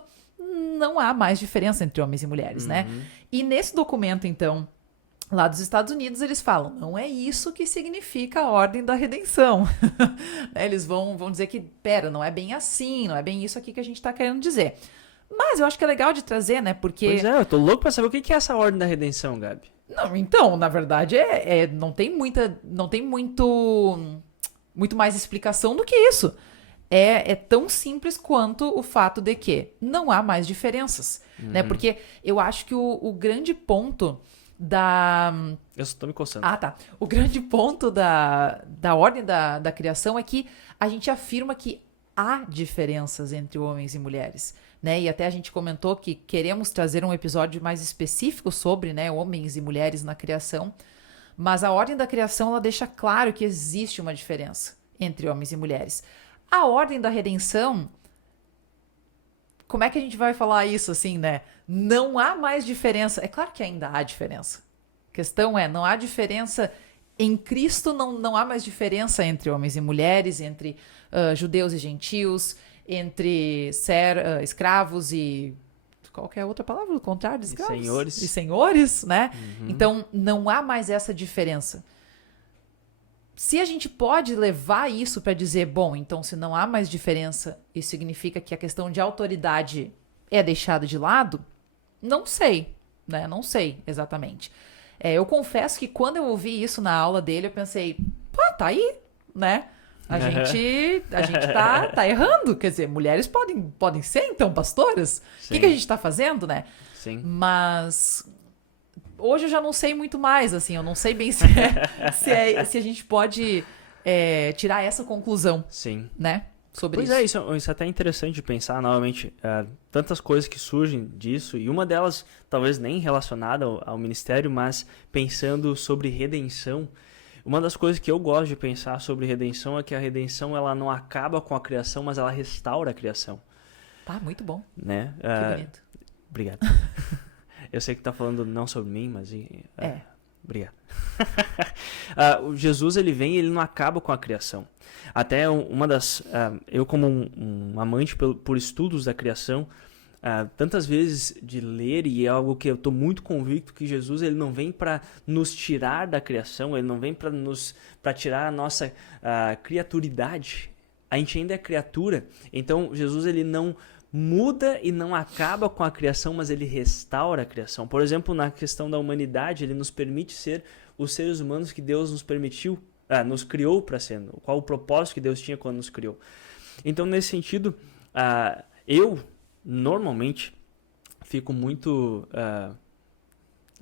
não há mais diferença entre homens e mulheres, né? E nesse documento, então, lá dos Estados Unidos, eles falam, não é isso que significa a ordem da redenção. Eles vão dizer que, não é bem assim, não é bem isso aqui que a gente tá querendo dizer. Mas eu acho que é legal de trazer, né? Porque... Pois é, eu tô louco pra saber o que é essa ordem da redenção, Gabi. Não, então, na verdade, não tem muito mais explicação do que isso. É tão simples quanto o fato de que não há mais diferenças, né? Porque eu acho que o grande ponto da... Eu só tô me coçando. Tá. O grande ponto da ordem da criação é que a gente afirma que há diferenças entre homens e mulheres, né? E até a gente comentou que queremos trazer um episódio mais específico sobre, né, homens e mulheres na criação, mas a ordem da criação, ela deixa claro que existe uma diferença entre homens e mulheres. A ordem da redenção, como é que a gente vai falar isso assim, né? Não há mais diferença. É claro que ainda há diferença. A questão não há diferença em Cristo, não há mais diferença entre homens e mulheres, entre judeus e gentios, entre escravos e qualquer outra palavra, o contrário de escravos. E senhores, né? Então, não há mais essa diferença. Se a gente pode levar isso para dizer, bom, então se não há mais diferença, isso significa que a questão de autoridade é deixada de lado? Não sei, né? Não sei exatamente. Eu confesso que quando eu ouvi isso na aula dele, eu pensei, tá aí, né? A gente tá errando. Quer dizer, mulheres podem ser, então, pastoras? O que a gente tá fazendo, né? Sim. Mas hoje eu já não sei muito mais, assim. Eu não sei bem se a gente pode tirar essa conclusão. Sim. Né? Sobre isso. Pois isso é até interessante de pensar, novamente, tantas coisas que surgem disso, e uma delas, talvez nem relacionada ao ministério, mas pensando sobre redenção. Uma das coisas que eu gosto de pensar sobre redenção é que a redenção, ela não acaba com a criação, mas ela restaura a criação. Tá, muito bom. Né? Que bonito. Obrigado. Eu sei que tá falando não sobre mim, mas... Obrigado. Jesus, ele vem e ele não acaba com a criação. Até uma das... eu como um amante por estudos da criação, tantas vezes de ler, e é algo que eu estou muito convicto que Jesus, ele não vem para nos tirar da criação, ele não vem para tirar a nossa criaturidade. A gente ainda é criatura. Então Jesus, ele não muda e não acaba com a criação, mas ele restaura a criação. Por exemplo, na questão da humanidade, ele nos permite ser os seres humanos que Deus nos criou para ser. Qual o propósito que Deus tinha quando nos criou. Então, nesse sentido, Eu, normalmente, fico muito,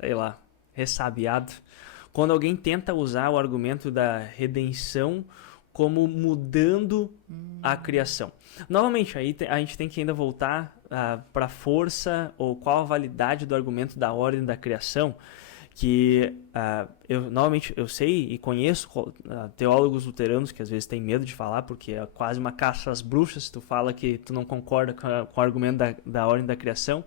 sei lá, ressabiado quando alguém tenta usar o argumento da redenção como mudando a criação. Novamente, aí a gente tem que ainda voltar para a força ou qual a validade do argumento da ordem da criação, que novamente eu sei e conheço teólogos luteranos que às vezes têm medo de falar porque é quase uma caça às bruxas se tu fala que tu não concorda com o argumento da ordem da criação,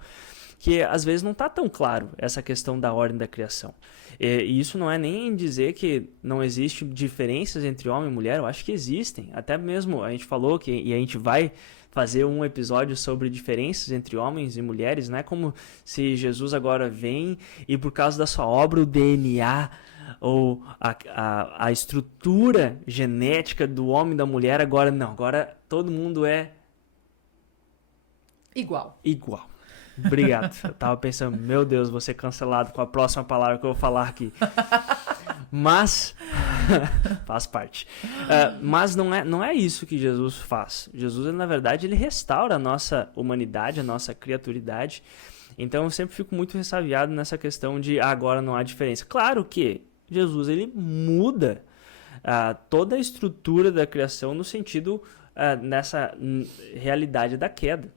que às vezes não está tão claro essa questão da ordem da criação. E isso não é nem dizer que não existe diferenças entre homem e mulher, eu acho que existem. Até mesmo a gente falou e a gente vai fazer um episódio sobre diferenças entre homens e mulheres, não é como se Jesus agora vem e por causa da sua obra o DNA ou a estrutura genética do homem e da mulher agora não, agora todo mundo é igual. Obrigado. Eu tava pensando, meu Deus, vou ser cancelado com a próxima palavra que eu vou falar aqui. Mas faz parte. Mas não é isso que Jesus faz. Jesus, na verdade, ele restaura a nossa humanidade, a nossa criaturidade. Então eu sempre fico muito ressabiado nessa questão de agora não há diferença. Claro que Jesus ele muda toda a estrutura da criação no sentido nessa realidade da queda.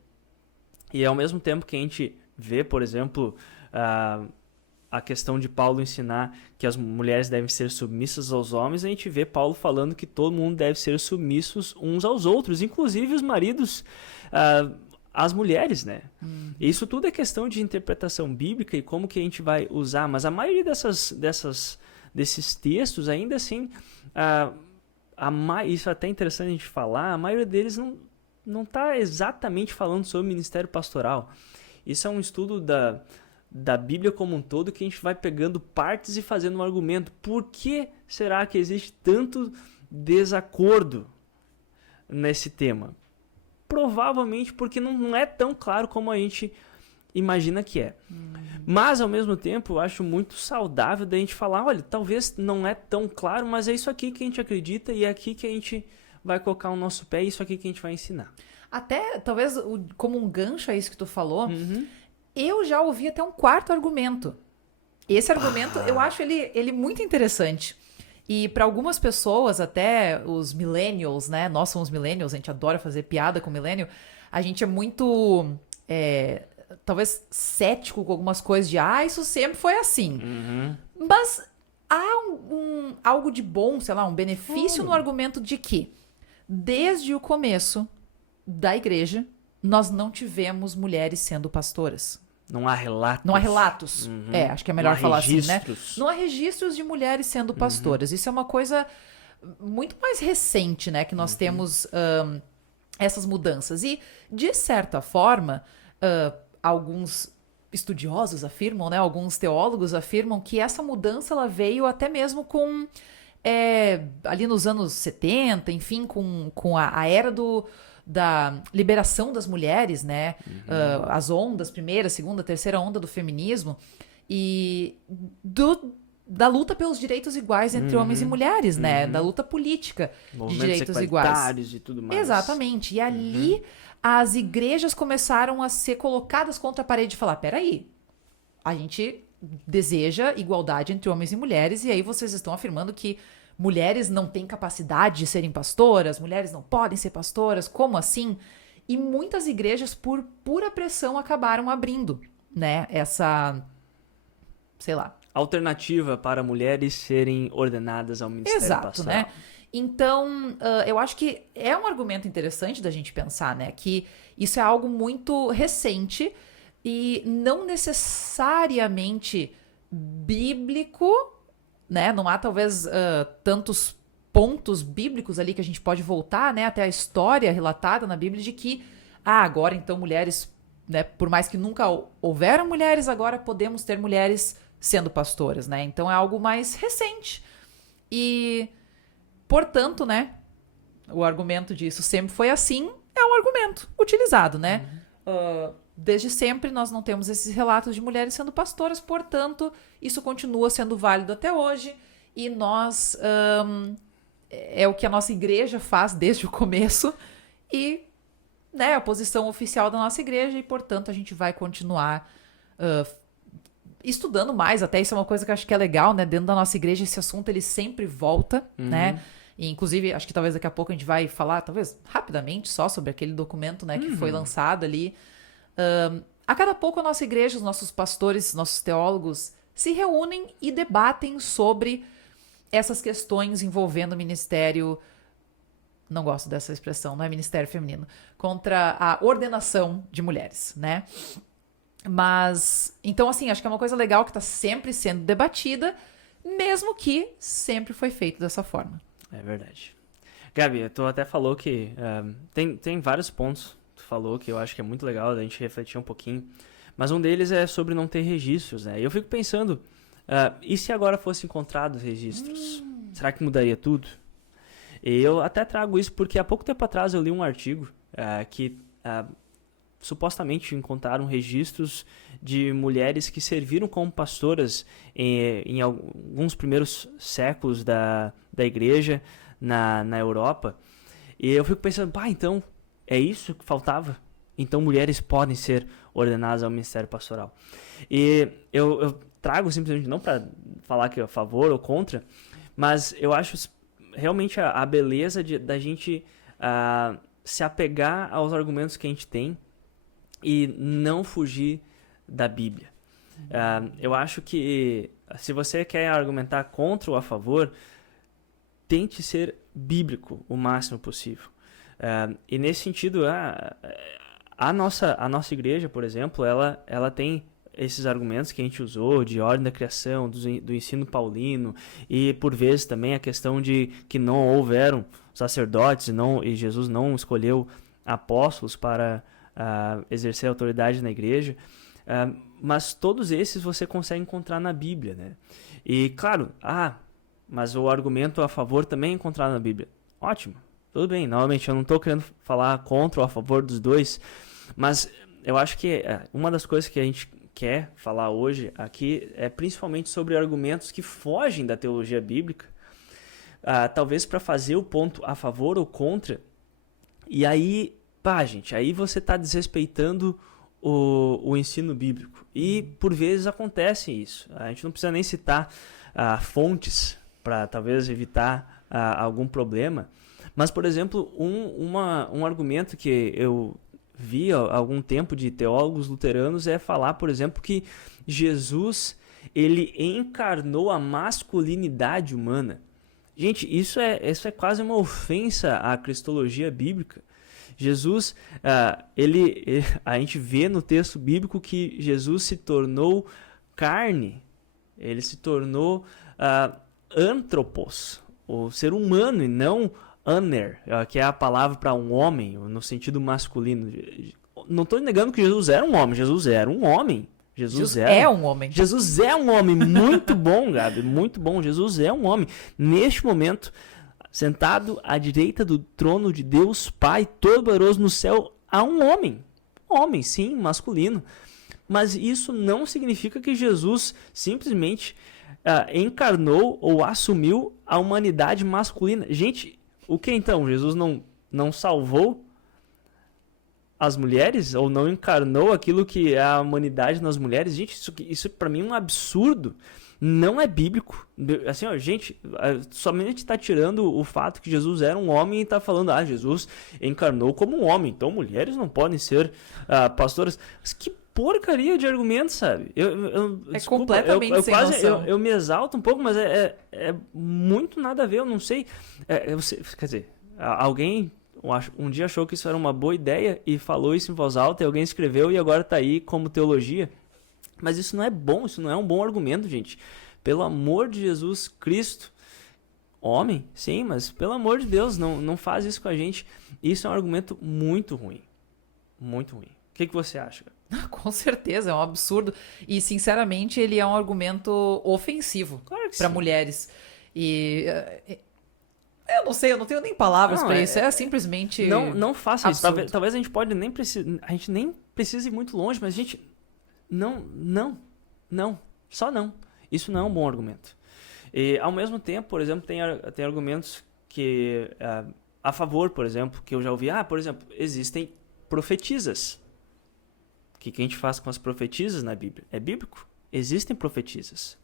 E ao mesmo tempo que a gente vê, por exemplo, a questão de Paulo ensinar que as mulheres devem ser submissas aos homens, a gente vê Paulo falando que todo mundo deve ser submissos uns aos outros, inclusive os maridos às mulheres, né? Isso tudo é questão de interpretação bíblica e como que a gente vai usar, mas a maioria desses textos, ainda assim, isso é até interessante a gente falar, a maioria deles não está exatamente falando sobre ministério pastoral. Isso é um estudo da Bíblia como um todo que a gente vai pegando partes e fazendo um argumento. Por que será que existe tanto desacordo nesse tema? Provavelmente porque não é tão claro como a gente imagina que é. Mas, ao mesmo tempo, eu acho muito saudável da gente falar, olha, talvez não é tão claro, mas é isso aqui que a gente acredita e é aqui que a gente vai colocar o nosso pé e isso aqui que a gente vai ensinar. Até, talvez, como um gancho a isso que tu falou, eu já ouvi até um quarto argumento. Esse argumento, eu acho ele muito interessante. E para algumas pessoas, até os millennials, né? Nós somos millennials, a gente adora fazer piada com millennial. A gente é muito, talvez, cético com algumas coisas de, isso sempre foi assim. Mas há algo de bom, sei lá, um benefício no argumento de que desde o começo da igreja, nós não tivemos mulheres sendo pastoras. Não há relatos. Não há relatos. Acho que é melhor falar assim, né? Não há registros de mulheres sendo pastoras. Isso é uma coisa muito mais recente, né? Que nós temos essas mudanças. E, de certa forma, alguns estudiosos afirmam, né? Alguns teólogos afirmam que essa mudança ela veio até mesmo com... ali nos anos 70, enfim, com a era da liberação das mulheres, né? As ondas, primeira, segunda, terceira onda do feminismo e da luta pelos direitos iguais entre homens e mulheres, né? Da luta política de direitos iguais. E tudo mais. Exatamente. E ali as igrejas começaram a ser colocadas contra a parede e falar, peraí, a gente deseja igualdade entre homens e mulheres, e aí vocês estão afirmando que mulheres não têm capacidade de serem pastoras, mulheres não podem ser pastoras, como assim? E muitas igrejas, por pura pressão, acabaram abrindo, né, essa, sei lá... alternativa para mulheres serem ordenadas ao ministério pastoral. Né? Então, eu acho que é um argumento interessante da gente pensar, né, que isso é algo muito recente e não necessariamente bíblico, né? Não há talvez tantos pontos bíblicos ali que a gente pode voltar, né, até a história relatada na Bíblia de que agora então mulheres, né, por mais que nunca houveram mulheres, agora podemos ter mulheres sendo pastoras, né? Então é algo mais recente. E, portanto, né, o argumento disso sempre foi assim, é um argumento utilizado, né? Desde sempre nós não temos esses relatos de mulheres sendo pastoras, portanto, isso continua sendo válido até hoje e nós é o que a nossa igreja faz desde o começo e né, a posição oficial da nossa igreja e, portanto, a gente vai continuar estudando mais. Até isso é uma coisa que eu acho que é legal, né? Dentro da nossa igreja, esse assunto ele sempre volta, né? E, inclusive, acho que talvez daqui a pouco a gente vai falar, talvez rapidamente, só sobre aquele documento, né, que foi lançado ali. A cada pouco a nossa igreja, os nossos pastores, nossos teólogos se reúnem e debatem sobre essas questões envolvendo o ministério, não gosto dessa expressão, não é ministério feminino, contra a ordenação de mulheres, né? Mas, então assim, acho que é uma coisa legal que está sempre sendo debatida, mesmo que sempre foi feito dessa forma. É verdade. Gabi, tu até falou que tem vários pontos, tu falou que eu acho que é muito legal a gente refletir um pouquinho, mas um deles é sobre não ter registros, né? E eu fico pensando, e se agora fossem encontrados registros? Será que mudaria tudo? E eu até trago isso porque há pouco tempo atrás eu li um artigo que supostamente encontraram registros de mulheres que serviram como pastoras em alguns primeiros séculos da igreja na Europa. E eu fico pensando, então é isso que faltava? Então mulheres podem ser ordenadas ao ministério pastoral. E eu trago simplesmente não para falar que é a favor ou contra, mas eu acho realmente a beleza da gente se apegar aos argumentos que a gente tem e não fugir da Bíblia. Eu acho que se você quer argumentar contra ou a favor, tente ser bíblico o máximo possível. E nesse sentido, a nossa igreja, por exemplo, ela tem esses argumentos que a gente usou de ordem da criação, do ensino paulino, e por vezes também a questão de que não houveram sacerdotes e Jesus não escolheu apóstolos para exercer autoridade na igreja, mas todos esses você consegue encontrar na Bíblia, né? E claro, mas o argumento a favor também é encontrado na Bíblia. Ótimo, tudo bem, novamente eu não estou querendo falar contra ou a favor dos dois, mas eu acho que uma das coisas que a gente quer falar hoje aqui é principalmente sobre argumentos que fogem da teologia bíblica, talvez para fazer o ponto a favor ou contra, e aí, gente, aí você está desrespeitando o ensino bíblico. E por vezes acontece isso. A gente não precisa nem citar fontes para talvez evitar algum problema. Mas, por exemplo, um argumento que eu vi há algum tempo de teólogos luteranos é falar, por exemplo, que Jesus ele encarnou a masculinidade humana. Gente, isso é quase uma ofensa à cristologia bíblica. Jesus, a gente vê no texto bíblico que Jesus se tornou carne, ele se tornou antropos, o ser humano, e não aner, que é a palavra para um homem, no sentido masculino. Não estou negando que Jesus era um homem, Jesus era um homem. Jesus é um homem. Jesus é um homem, muito bom, Gabi, muito bom. Jesus é um homem. Neste momento, sentado à direita do trono de Deus Pai Todo-Poderoso no céu, há um homem. Homem, sim, masculino. Mas isso não significa que Jesus simplesmente encarnou ou assumiu a humanidade masculina. Gente, o que então? Jesus não salvou as mulheres? Ou não encarnou aquilo que é a humanidade nas mulheres? Gente, isso para mim é um absurdo. Não é bíblico. Assim, gente, somente está tirando o fato que Jesus era um homem e está falando, Jesus encarnou como um homem, então mulheres não podem ser pastoras. Mas que porcaria de argumento, sabe? Desculpa, completamente sem noção. Eu me exalto um pouco, mas é muito nada a ver, eu não sei. Quer dizer, alguém um dia achou que isso era uma boa ideia e falou isso em voz alta, e alguém escreveu e agora está aí como teologia. Mas isso não é bom, isso não é um bom argumento, gente. Pelo amor de Jesus Cristo. Homem, sim, mas pelo amor de Deus, não faz isso com a gente. Isso é um argumento muito ruim. Muito ruim. O que você acha? Com certeza, é um absurdo. E, sinceramente, ele é um argumento ofensivo para mulheres. E eu não sei, eu não tenho nem palavras para isso. É simplesmente não faça absurdo. Isso. Talvez a gente nem precise ir muito longe, mas, gente, não. Só não. Isso não é um bom argumento. E, ao mesmo tempo, por exemplo, tem argumentos que a favor, por exemplo, que eu já ouvi. Por exemplo, existem profetisas. O que a gente faz com as profetisas na Bíblia? É bíblico? Existem profetisas.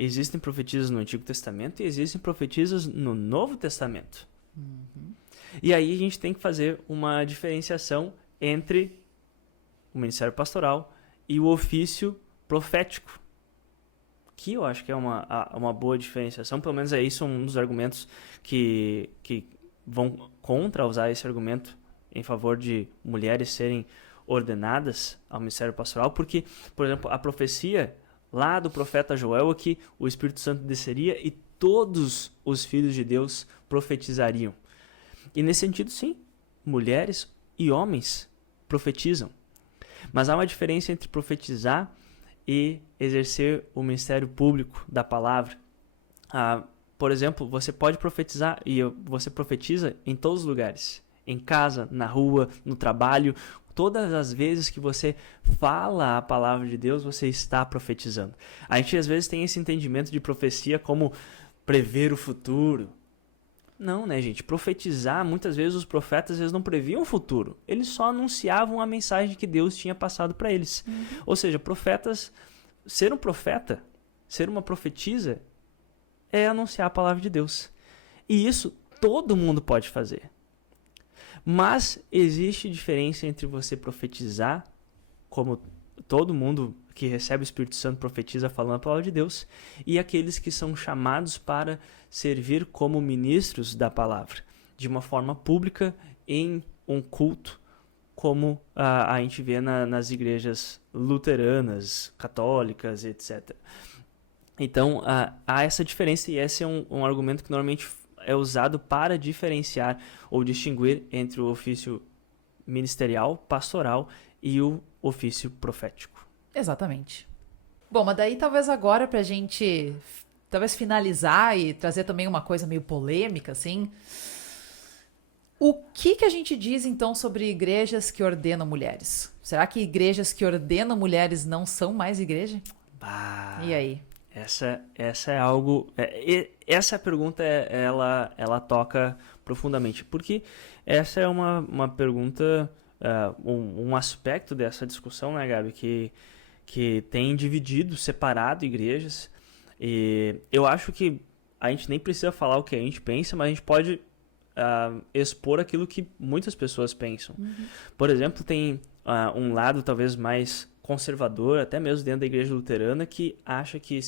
Existem profetisas no Antigo Testamento e existem profetisas no Novo Testamento. E aí a gente tem que fazer uma diferenciação entre o ministério pastoral e o ofício profético, que eu acho que é uma boa diferenciação. Pelo menos é isso um dos argumentos que vão contra usar esse argumento em favor de mulheres serem ordenadas ao ministério pastoral, porque, por exemplo, a profecia lá do profeta Joel é que o Espírito Santo desceria e todos os filhos de Deus profetizariam. E nesse sentido, sim, mulheres e homens profetizam. Mas há uma diferença entre profetizar e exercer o ministério público da palavra. Por exemplo, você pode profetizar e você profetiza em todos os lugares. Em casa, na rua, no trabalho. Todas as vezes que você fala a palavra de Deus, você está profetizando. A gente às vezes tem esse entendimento de profecia como prever o futuro. Não, né, gente? Profetizar, muitas vezes os profetas às vezes não previam o futuro. Eles só anunciavam a mensagem que Deus tinha passado para eles. Ou seja, profetas, ser um profeta, ser uma profetisa, é anunciar a palavra de Deus. E isso todo mundo pode fazer. Mas existe diferença entre você profetizar, como todo mundo que recebe o Espírito Santo profetiza falando a palavra de Deus, e aqueles que são chamados para servir como ministros da palavra, de uma forma pública em um culto, como a gente vê nas igrejas luteranas, católicas, etc. Então, há essa diferença, e esse é um argumento que normalmente é usado para diferenciar ou distinguir entre o ofício ministerial, pastoral e o ofício profético. Exatamente. Bom, mas daí talvez agora pra gente talvez finalizar e trazer também uma coisa meio polêmica, assim. O que a gente diz então sobre igrejas que ordenam mulheres? Será que igrejas que ordenam mulheres não são mais igreja? E aí? Essa é algo... essa pergunta, ela toca profundamente, porque essa é uma pergunta, um aspecto dessa discussão, né, Gabi, que tem dividido, separado igrejas, e eu acho que a gente nem precisa falar o que a gente pensa, mas a gente pode expor aquilo que muitas pessoas pensam. Por exemplo, tem um lado talvez mais conservador, até mesmo dentro da igreja luterana, que acha que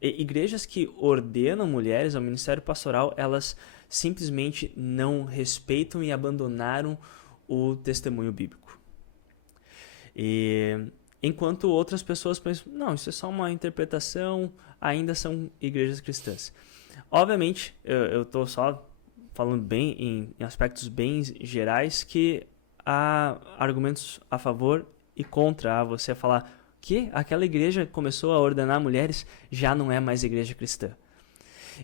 igrejas que ordenam mulheres ao ministério pastoral, elas simplesmente não respeitam e abandonaram o testemunho bíblico. E enquanto outras pessoas pensam, não, isso é só uma interpretação, ainda são igrejas cristãs. Obviamente, eu estou só falando bem em aspectos bem gerais, que há argumentos a favor e contra você falar que aquela igreja começou a ordenar mulheres, já não é mais igreja cristã.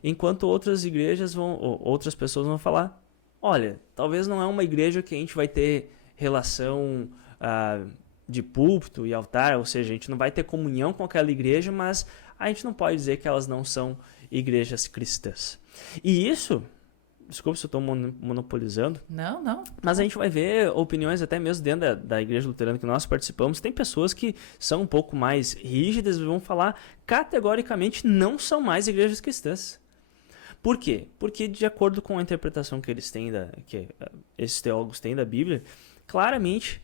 Enquanto outras igrejas outras pessoas vão falar, olha, talvez não é uma igreja que a gente vai ter relação de púlpito e altar, ou seja, a gente não vai ter comunhão com aquela igreja, mas a gente não pode dizer que elas não são igrejas cristãs. E isso, desculpa se eu estou monopolizando. Não. Mas a gente vai ver opiniões até mesmo dentro da igreja luterana que nós participamos. Tem pessoas que são um pouco mais rígidas e vão falar categoricamente não são mais igrejas cristãs. Por quê? Porque de acordo com a interpretação que eles têm, que esses teólogos têm da Bíblia, claramente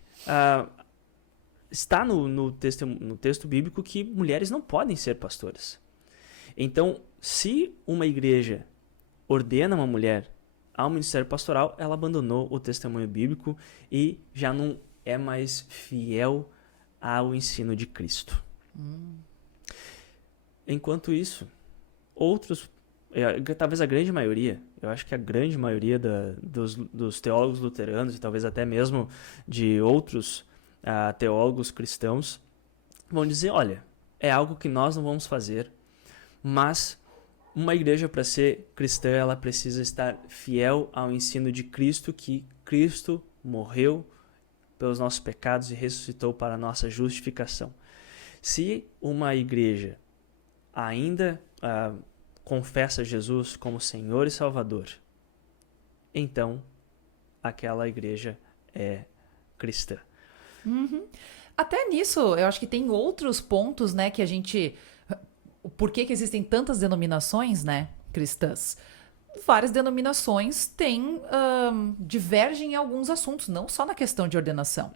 está no texto bíblico que mulheres não podem ser pastoras. Então, se uma igreja ordena uma mulher ao ministério pastoral, ela abandonou o testemunho bíblico e já não é mais fiel ao ensino de Cristo. Enquanto isso, outros, talvez a grande maioria, eu acho que a grande maioria dos teólogos luteranos e talvez até mesmo de outros teólogos cristãos vão dizer, olha, é algo que nós não vamos fazer, mas uma igreja, para ser cristã, ela precisa estar fiel ao ensino de Cristo, que Cristo morreu pelos nossos pecados e ressuscitou para a nossa justificação. Se uma igreja ainda confessa Jesus como Senhor e Salvador, então aquela igreja é cristã. Até nisso, eu acho que tem outros pontos, né, que a gente... Por que existem tantas denominações, né, cristãs? Várias denominações divergem em alguns assuntos, não só na questão de ordenação.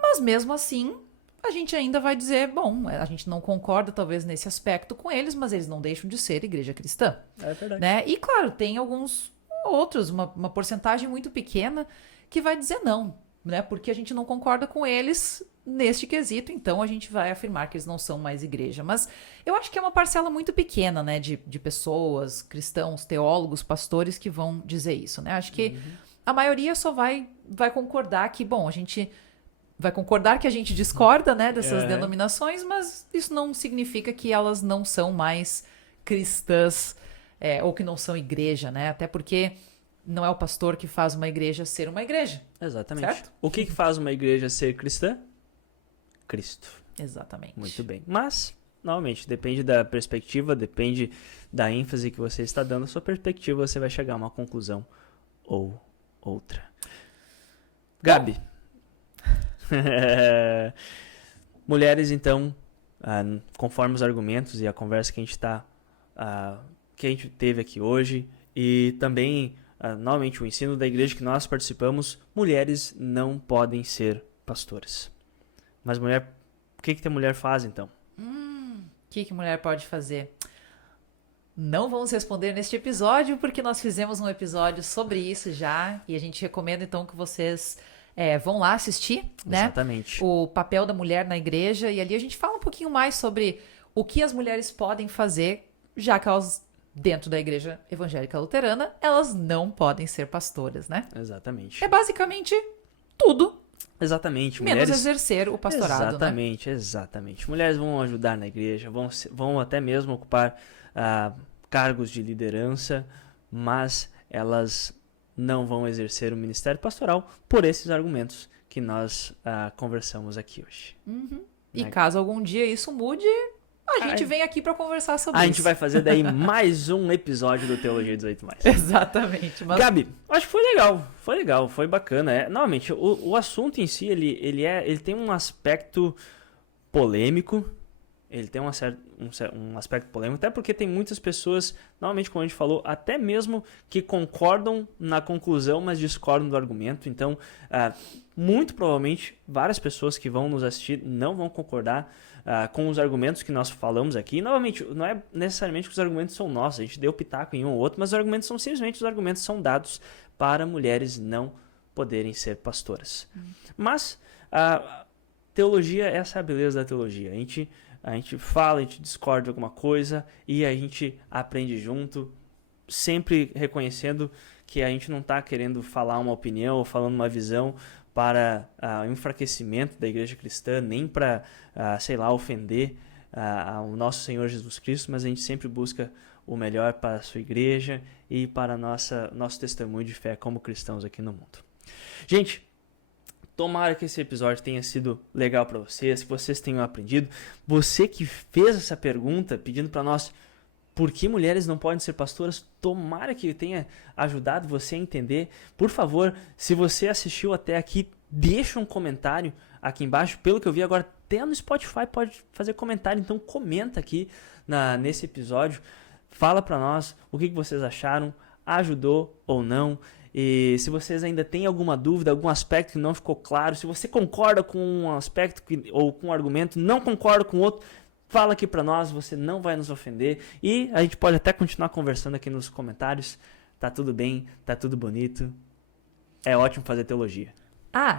Mas mesmo assim, a gente ainda vai dizer, bom, a gente não concorda talvez nesse aspecto com eles, mas eles não deixam de ser igreja cristã. É verdade. Né? E claro, tem alguns outros, uma porcentagem muito pequena, que vai dizer não, né? Porque a gente não concorda com eles neste quesito, então a gente vai afirmar que eles não são mais igreja. Mas eu acho que é uma parcela muito pequena, né, de pessoas, cristãos, teólogos, pastores que vão dizer isso, né? Acho que a maioria só vai concordar que, bom, a gente vai concordar que a gente discorda, né, dessas denominações, mas isso não significa que elas não são mais cristãs, ou que não são igreja, né? Até porque não é o pastor que faz uma igreja ser uma igreja. Exatamente. Certo? O que faz uma igreja ser cristã? Cristo. Exatamente. Muito bem. Mas, novamente, depende da perspectiva, depende da ênfase que você está dando. A sua perspectiva, você vai chegar a uma conclusão ou outra. Gabi. Mulheres, então, conforme os argumentos e a conversa que a gente que a gente teve aqui hoje, e também, novamente, o ensino da igreja que nós participamos, mulheres não podem ser pastoras. Mas mulher, o que a mulher faz, então? O que mulher pode fazer? Não vamos responder neste episódio, porque nós fizemos um episódio sobre isso já, e a gente recomenda, então, que vocês vão lá assistir, né? Exatamente. O papel da mulher na igreja, e ali a gente fala um pouquinho mais sobre o que as mulheres podem fazer, já que elas, dentro da igreja evangélica luterana, elas não podem ser pastoras, né? Exatamente. É basicamente tudo. Exatamente. Menos Mulheres... exercer o pastorado, exatamente, né? Exatamente. Mulheres vão ajudar na igreja, vão até mesmo ocupar cargos de liderança, mas elas não vão exercer o ministério pastoral por esses argumentos que nós conversamos aqui hoje. E caso algum dia isso mude, a gente vem aqui para conversar sobre isso. A gente vai fazer daí mais um episódio do Teologia 18+. Exatamente. Mas... Gabi, acho que foi legal, foi bacana. Novamente, o assunto em si, ele tem um aspecto polêmico, ele tem um aspecto polêmico, até porque tem muitas pessoas, novamente, como a gente falou, até mesmo que concordam na conclusão, mas discordam do argumento. Então, muito provavelmente, várias pessoas que vão nos assistir não vão concordar com os argumentos que nós falamos aqui. E, novamente, não é necessariamente que os argumentos são nossos, a gente deu pitaco em um ou outro, mas os argumentos são simplesmente os argumentos são dados para mulheres não poderem ser pastoras. Mas a teologia, essa é a beleza da teologia. A gente fala, a gente discorda de alguma coisa e a gente aprende junto, sempre reconhecendo que a gente não está querendo falar uma opinião ou falando uma visão para o enfraquecimento da igreja cristã, nem para, ofender o nosso Senhor Jesus Cristo, mas a gente sempre busca o melhor para a sua igreja e para nosso testemunho de fé como cristãos aqui no mundo. Gente, tomara que esse episódio tenha sido legal para vocês, que vocês tenham aprendido. Você que fez essa pergunta pedindo para nós por que mulheres não podem ser pastoras, tomara que tenha ajudado você a entender. Por favor, se você assistiu até aqui, deixa um comentário aqui embaixo. Pelo que eu vi agora, até no Spotify pode fazer comentário, então comenta aqui nesse episódio. Fala para nós o que vocês acharam, ajudou ou não. E se vocês ainda têm alguma dúvida, algum aspecto que não ficou claro, se você concorda com um aspecto ou com um argumento, não concorda com outro, fala aqui pra nós, você não vai nos ofender. E a gente pode até continuar conversando aqui nos comentários. Tá tudo bem, tá tudo bonito. É ótimo fazer teologia.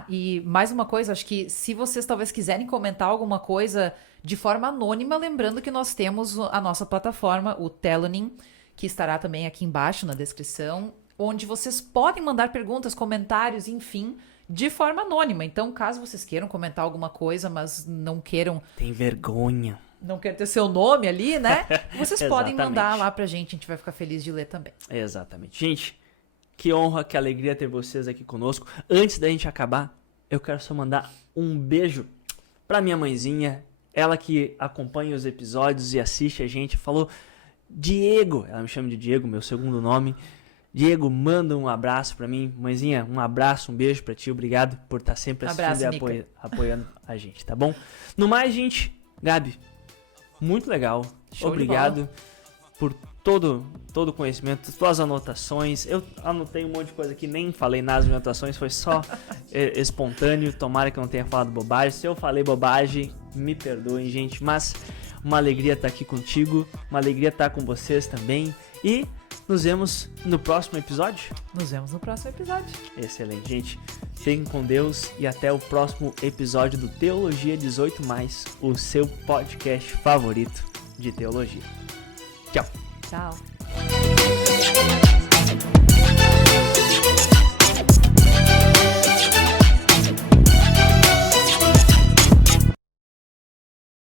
E mais uma coisa, acho que se vocês talvez quiserem comentar alguma coisa de forma anônima, lembrando que nós temos a nossa plataforma, o Telonym, que estará também aqui embaixo na descrição, onde vocês podem mandar perguntas, comentários, enfim, de forma anônima. Então, caso vocês queiram comentar alguma coisa, mas não queiram... Tem vergonha. Não quer ter seu nome ali, né? Vocês podem mandar lá pra gente, a gente vai ficar feliz de ler também. Exatamente. Gente, que honra, que alegria ter vocês aqui conosco. Antes da gente acabar, eu quero só mandar um beijo pra minha mãezinha, ela que acompanha os episódios e assiste a gente, falou, Diego, ela me chama de Diego, meu segundo nome, Diego, manda um abraço pra mim. Mãezinha, um abraço, um beijo pra ti. Obrigado por estar sempre assistindo e apoiando a gente, tá bom? No mais, gente, Gabi, muito legal. Show Obrigado por todo o conhecimento, suas anotações. Eu anotei um monte de coisa aqui, nem falei nas minhas anotações, foi só espontâneo. Tomara que eu não tenha falado bobagem. Se eu falei bobagem, me perdoem, gente. Mas uma alegria estar aqui contigo, uma alegria estar com vocês também. E nos vemos no próximo episódio. Nos vemos no próximo episódio. Excelente, gente. Fiquem com Deus e até o próximo episódio do Teologia 18+, o seu podcast favorito de teologia. Tchau. Tchau.